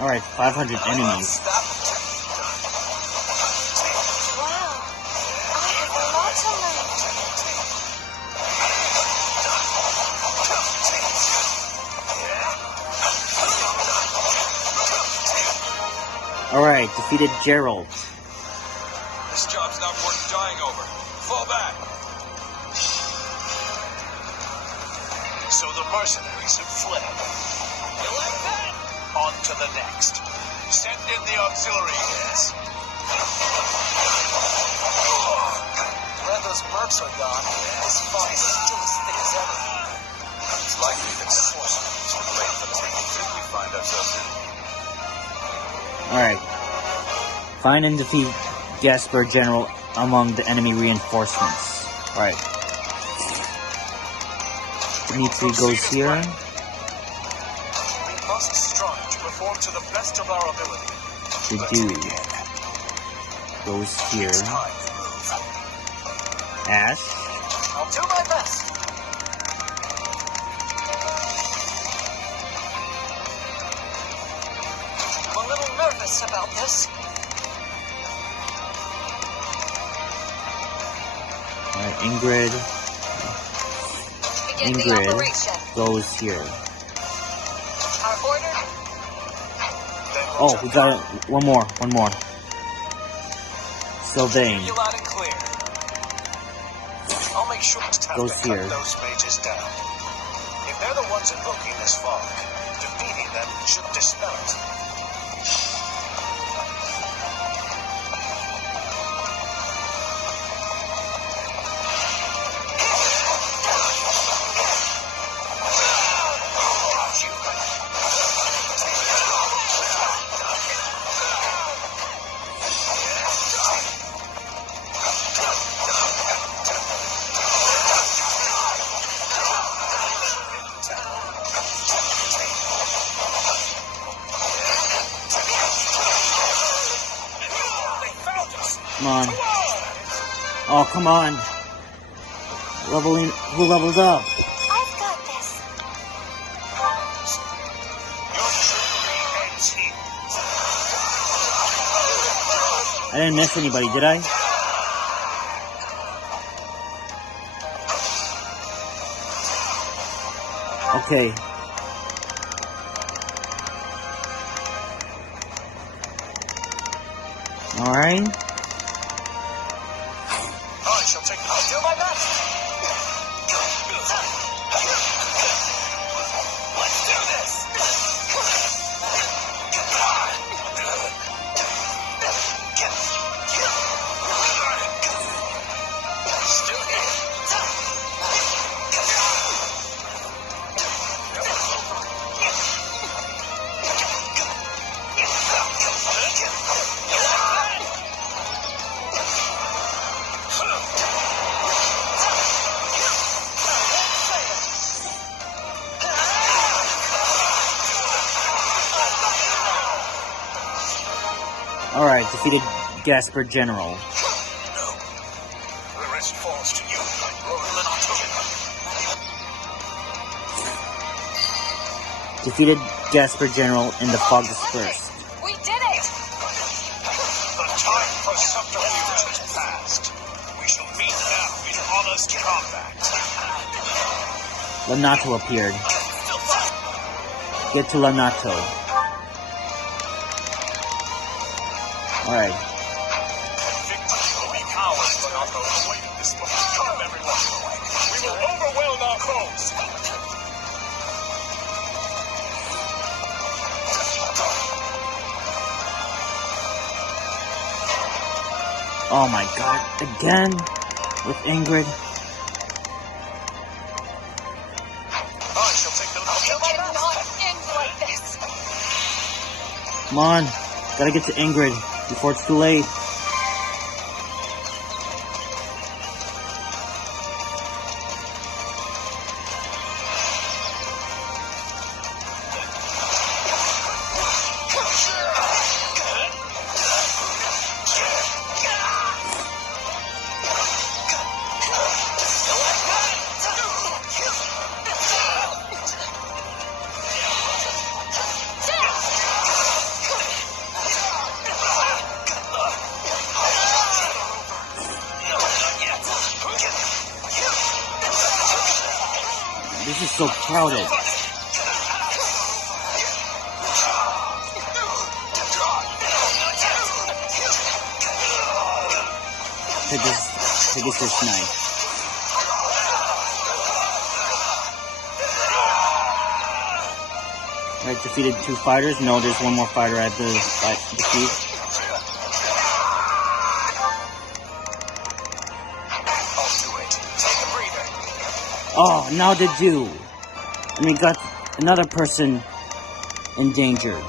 Alright, 500 enemies. Wow. I have a lot to learn. Alright, defeated Gerald. This job's not worth dying over. Fall back. So the mercenaries have fled. You like that? On to the next. Send in the auxiliaries. Glad those mercs are gone. This fog is still as thick as ever. It's likely that this was too late for the thing we find ourselves in. Alright. Find and defeat Jasper General among the enemy reinforcements. Alright. Dimitri goes here. We must strive to perform to the best of our ability. The dude goes here. It's time to move. Ash. I'll do my best. I'm a little nervous about this. Alright, Ingrid Begin the operation. goes here. Our order? Oh, we got it. One more. Sylvain You loud and clear. I'll make sure to goes cut here. those mages down. If they're the ones invoking this fog, defeating them should dispel it. Come on. Oh, come on. Leveling. Who levels up? I've got this. Your trickery ends here. I didn't miss anybody, did I? Okay. Alright. I shall take I'll do my best. Let's do this. Alright, defeated Gasper General. No. The rest falls to you, Lord Lenato. Defeated Gasper General and the fog dispersed. We did it! The time for subterfuge has passed. We shall meet now in honest combat. Lenato appeared. Get to Lenato. Alright. Victory will be ours, Lenato. Awaiting this moment. Come, everyone. We will overwhelm our foes. Oh my god, again? With Ingrid? I shall take the It cannot end like this. Come on, gotta get to Ingrid before it's too late. This is so crowded. Take this knife. Alright, defeated 2 fighters. No, there's one more fighter at the defeat. I'll do it. Take a breather. Oh, now the Jew. And we got another person in danger.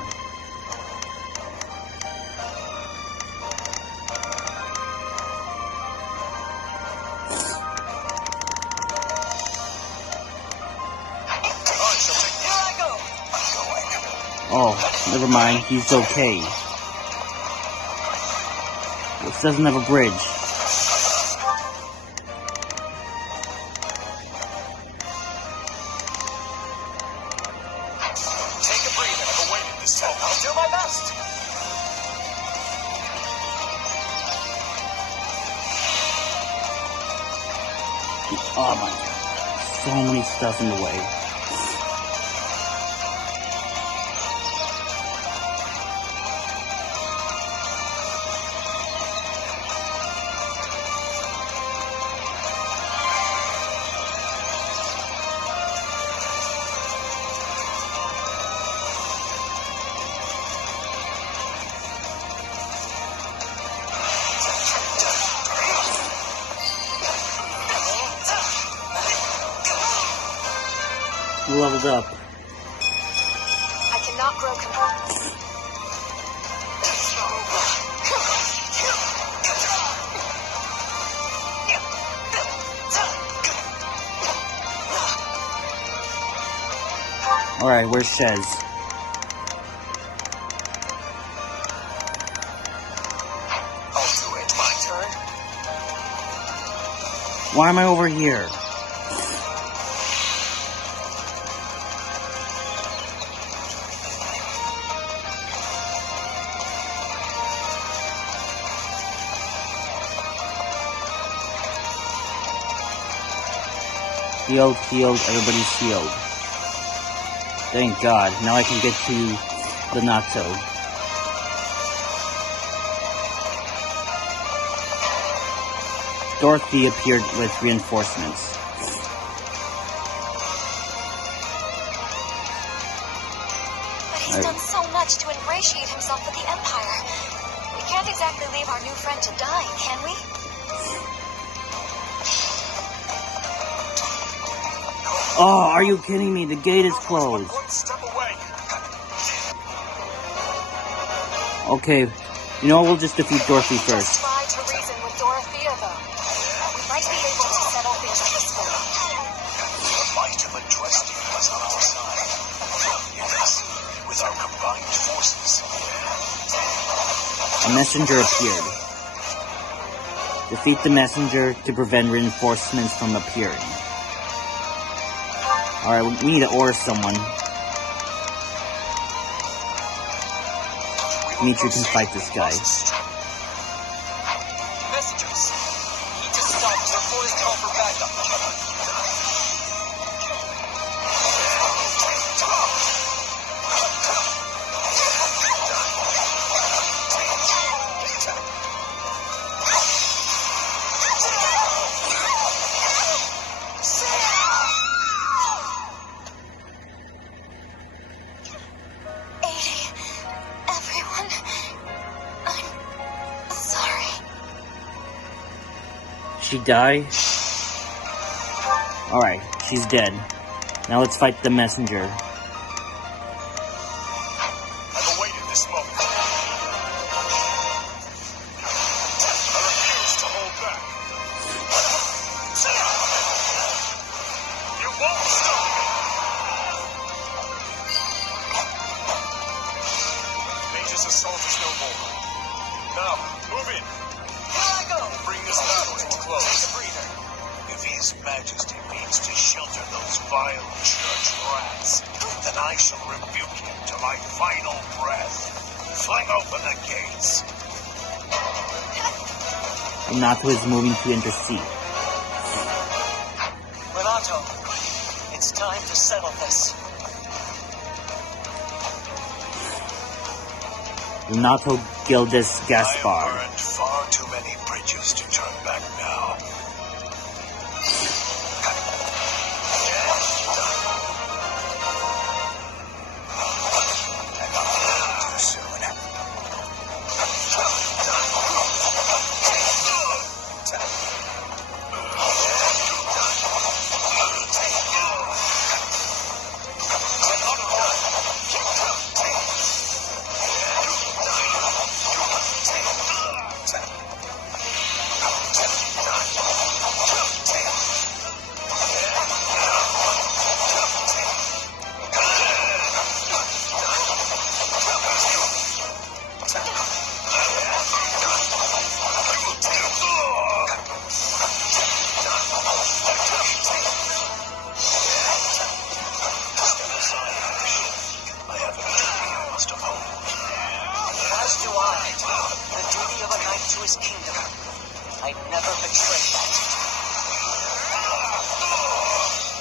Oh, never mind. He's okay. This doesn't have a bridge. Take a breather. I've awaited this moment. I'll do my best. Oh my god. So many stuff in the way. Leveled up. I cannot grow control. Alright, where's Shez? I'll do it. My turn. Why am I over here? Healed, healed, everybody's healed. Thank God, now I can get to the Natto. Dorothy appeared with reinforcements. But he's done so much to ingratiate himself with the Empire. We can't exactly leave our new friend to die, can we? Oh, are you kidding me? The gate is closed. One step away. Okay, you know, we'll just defeat Dorothy Just first. try to reason with Dorothea, though. We might be able to settle things peacefully. The might of Adrestia is on our side. Yes, with our combined forces. A messenger appeared. Defeat the messenger to prevent reinforcements from appearing. Alright, we need to order someone. Dimitri can fight this guy. Messengers, need to stop before they call for backup. She die? Alright, she's dead. Now let's fight the messenger. I've awaited this moment. I refuse to hold back. You won't stop me! Mage's assault is no more. Now, move in. Here I go! Bring this battle to a close. Take a breather. If His Majesty means to shelter those vile church rats, then I shall rebuke him to my final breath. Fling open the gates. Renato is moving to intercede. Renato, it's time to settle this. Renato Gildas I Gaspar. have burned far too many bridges to turn back now. Too soon. I'd never betray that.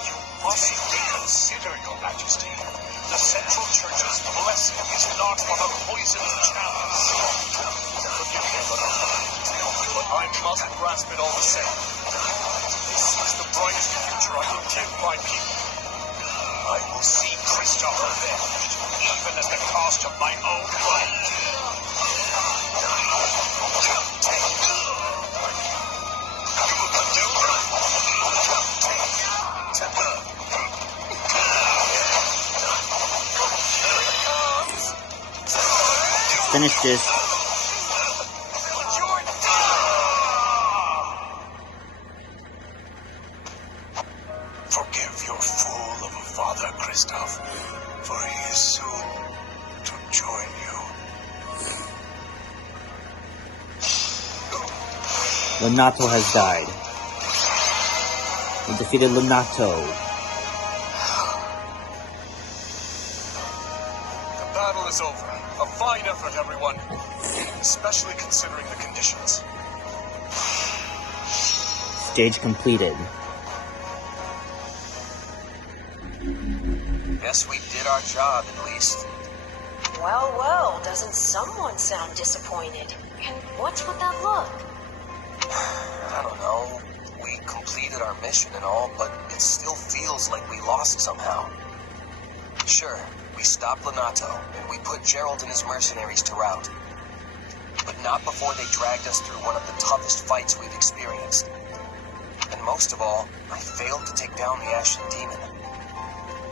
You must reconsider, Your Majesty. The Central Church's blessing is not on a poisoned chalice. Forgive me, but I must grasp it all the same. This is the brightest future I can give my people. I will see Kristoff avenged, even at the cost of my own life. Finish this. Forgive your fool of a father, Kristoff, for he is soon to join you. Renato has died. We defeated Renato. The battle is over. A fine effort, everyone. Especially considering the conditions. Stage completed. Guess we did our job, at least. Well, well, doesn't someone sound disappointed? And what's with that look? I don't know. We completed our mission and all, but it still feels like we lost somehow. Sure, we stopped Renato, and we put Gerald and his mercenaries to rout. But not before they dragged us through one of the toughest fights we've experienced. And most of all, I failed to take down the Ashen Demon.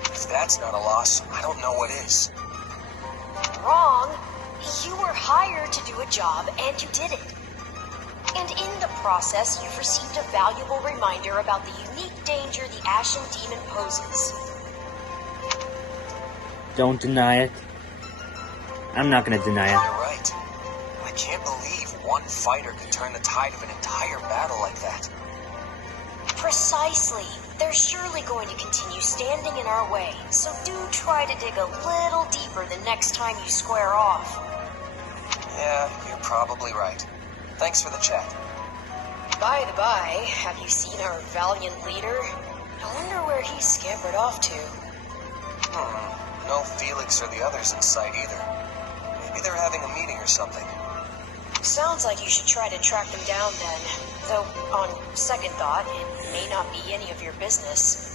If that's not a loss, I don't know what is. Wrong. You were hired to do a job, and you did it. And in the process, you've received a valuable reminder about the unique danger the Ashen Demon poses. Don't deny it. I'm not gonna deny it. You're right. I can't believe One fighter could turn the tide of an entire battle like that. Precisely. They're surely going to continue standing in our way, so do try to dig a little deeper the next time you square off. Yeah, you're probably right. Thanks for the chat. By the by, have you seen our valiant leader? I wonder where he's scampered off to. No Felix or the others in sight either. Maybe they're having a meeting or something. Sounds like you should try to track them down then. Though, on second thought, it may not be any of your business.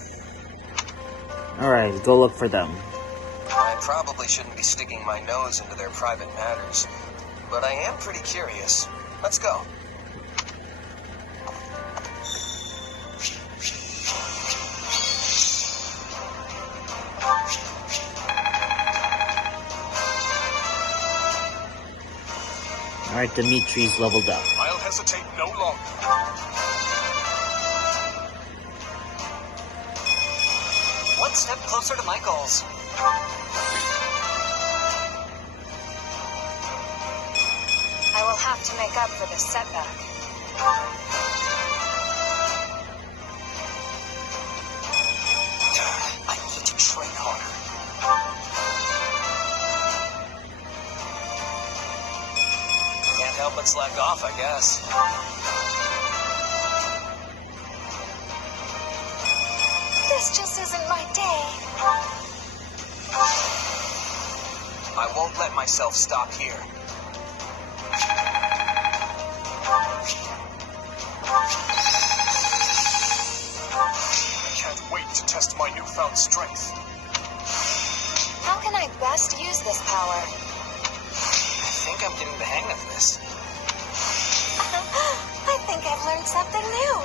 Alright, go look for them. I probably shouldn't be sticking my nose into their private matters, but I am pretty curious. Let's go. Alright, Dimitri's leveled up. I'll hesitate no longer. One step closer to my goals. I will have to make up for this setback. I need to train harder. Can't help but slack off, I guess. This just isn't my day. I won't let myself stop here. I can't wait to test my newfound strength. How can I best use this power? I think I'm getting the hang of this. I think I've learned something new.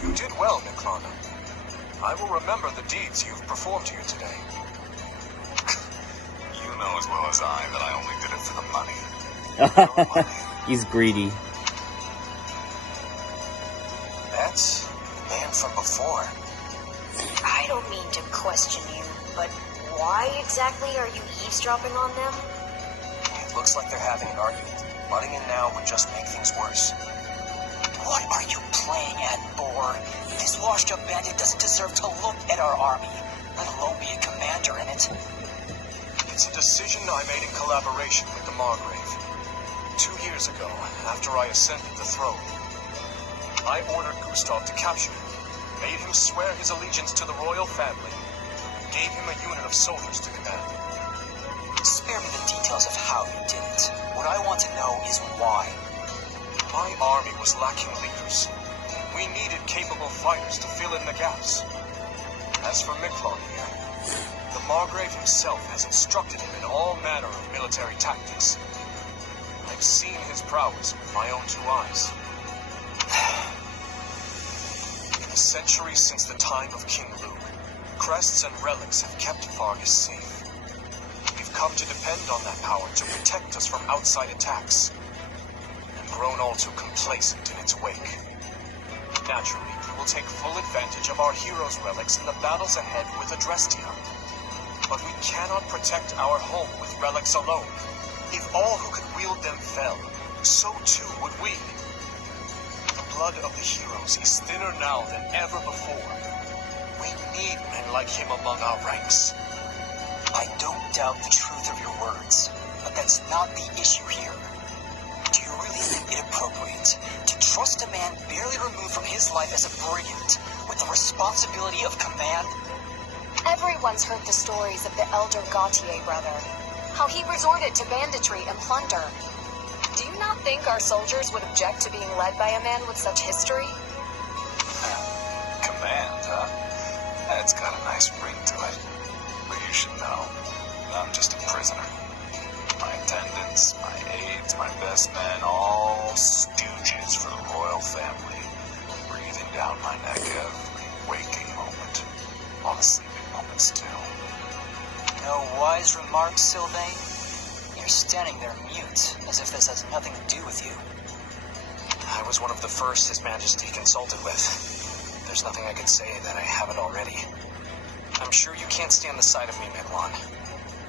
You did well, Niklana. I will remember the deeds you've performed here today. You know as well as I that I only did it for the money. He's greedy. That's the man from before. I don't mean to question you, but why exactly are you eavesdropping on them? It looks like they're having an argument. Butting in now would just make things worse. What are you playing at, Boar? This washed-up bandit doesn't deserve to look at our army, let alone be a commander in it. It's a decision I made in collaboration with the Margrave. 2 years ago, after I ascended the throne, I ordered Gustav to capture him, made him swear his allegiance to the royal family, and gave him a unit of soldiers to command. Spare me the details of how you did it. What I want to know is why. My army was lacking leaders. We needed capable fighters to fill in the gaps. As for Miklon here, the Margrave himself has instructed him in all manner of military tactics. I've seen his prowess with my own 2 eyes. In the centuries since the time of King Lu, crests and relics have kept Fargus safe. We've come to depend on that power to protect us from outside attacks, and grown all too complacent in its wake. Naturally, we will take full advantage of our heroes' relics in the battles ahead with Adrestia. But we cannot protect our home with relics alone. If all who could wield them fell, so too would we. The blood of the heroes is thinner now than ever before. We need men like him among our ranks. I don't doubt the truth of your words, but that's not the issue here. Do you really think it appropriate to trust a man barely removed from his life as a brigand with the responsibility of command? Everyone's heard the stories of the elder Gautier brother. How he resorted to banditry and plunder. Do you not think our soldiers would object to being led by a man with such history? Command, huh? That's got a nice ring to it. But you should know, I'm just a prisoner. My attendants, my aides, my best men, all stooges for the royal family, breathing down my neck every waking moment. on a sleeping moment still. No wise remarks, Sylvain? You're standing there mute, as if this has nothing to do with you. I was one of the first His Majesty consulted with. There's nothing I could say that I haven't already. I'm sure you can't stand the sight of me, Midwan.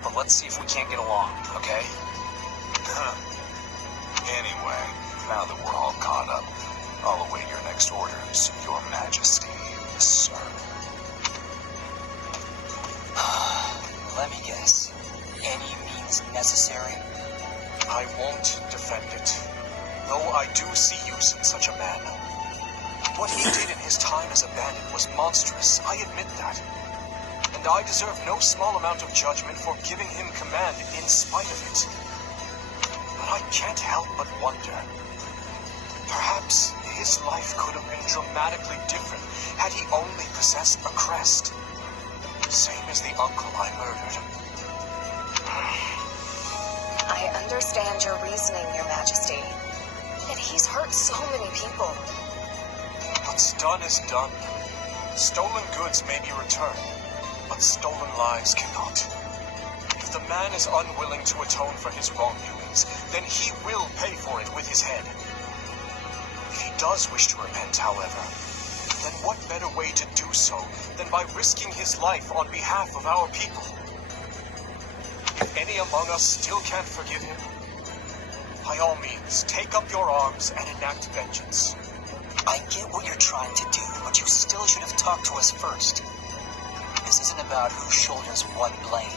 But let's see if we can't get along, okay? Anyway, now that we're all caught up, I'll await your next orders, Your Majesty, sir. Let me guess. Any means necessary? I won't defend it. Though I do see use in such a man. What he did in his time as a bandit was monstrous, I admit that. And I deserve no small amount of judgment for giving him command in spite of it. But I can't help but wonder. Perhaps his life could have been dramatically different had he only possessed a crest. Same as the uncle I murdered. I understand your reasoning, Your Majesty. Yet he's hurt so many people. What's done is done. Stolen goods may be returned, but stolen lives cannot. If the man is unwilling to atone for his wrongdoings, then he will pay for it with his head. If he does wish to repent, however, then what better way to do so than by risking his life on behalf of our people? If any among us still can't forgive him, by all means, take up your arms and enact vengeance. I get what you're trying to do, but you still should have talked to us first. This isn't about who shoulders what blame.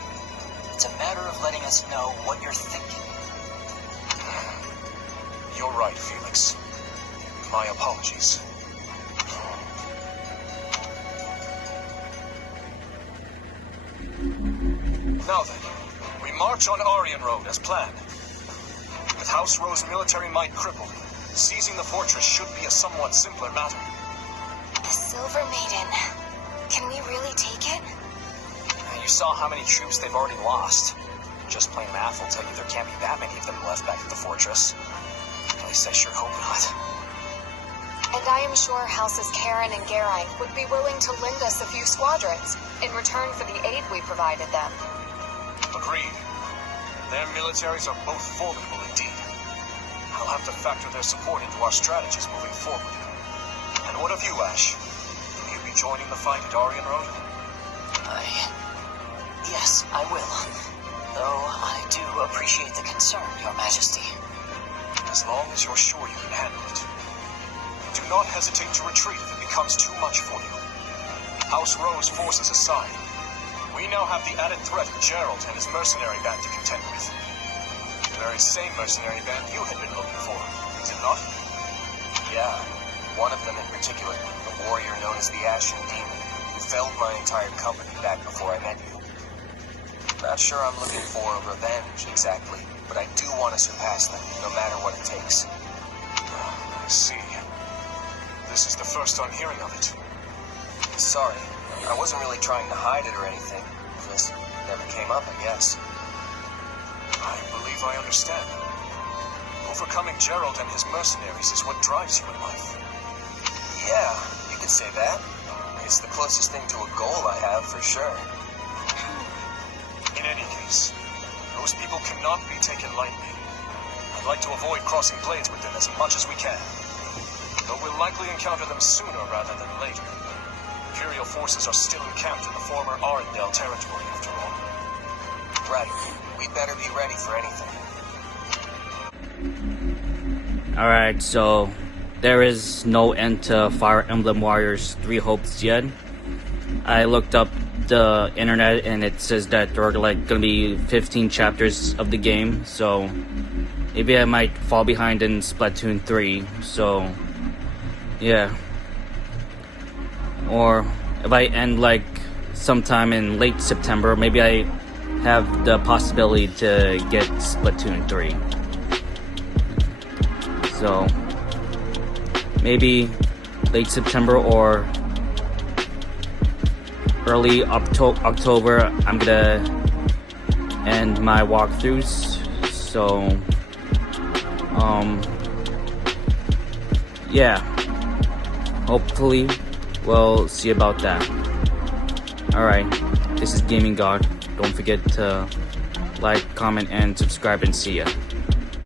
It's a matter of letting us know what you're thinking. You're right, Felix. My apologies. Now then, we march on Aryan Road as planned. With House Rowe's military might crippled, seizing the fortress should be a somewhat simpler matter. The Silver Maiden. Can we really take it? You saw how many troops they've already lost. Just plain math will tell you there can't be that many of them left back at the fortress. At least I sure hope not. And I am sure Houses Karen and Geraint would be willing to lend us a few squadrons in return for the aid we provided them. Agreed. Their militaries are both formidable indeed. I'll have to factor their support into our strategies moving forward. And what of you, Ash? Will you be joining the fight at Aryan Road? Yes, I will. Though I do appreciate the concern, Your Majesty. As long as you're sure you can handle it. Do not hesitate to retreat if it becomes too much for you. House Rowe's forces aside, we now have the added threat of Gerald and his mercenary band to contend with. The very same mercenary band you had been looking for, is it not? Yeah, one of them in particular, a warrior known as the Ashen Demon, who felled my entire company back before I met you. Not sure I'm looking for revenge exactly, but I do want to surpass them, no matter what it takes. I see. This is the first I'm hearing of it. Sorry, I wasn't really trying to hide it or anything. Just never came up, I guess. I believe I understand. Overcoming Gerald and his mercenaries is what drives you in life. Yeah, you could say that. It's the closest thing to a goal I have, for sure. In any case, those people cannot be taken lightly. I'd like to avoid crossing blades with them as much as we can. Though we'll likely encounter them sooner rather than later. Imperial forces are still encamped in the former Arendelle territory, after all. Right. We'd better be ready for anything. Alright, so there is no end to Fire Emblem Warriors 3 Hopes yet. I looked up the internet and it says that there are like gonna be 15 chapters of the game, so maybe I might fall behind in Splatoon 3, so yeah. Or if I end like sometime in late September, maybe I have the possibility to get Splatoon 3. So maybe late September or early October I'm gonna end my walkthroughs. So yeah, hopefully we'll see about that. Alright, this is Gaming God. Don't forget to like, comment, and subscribe, and see ya.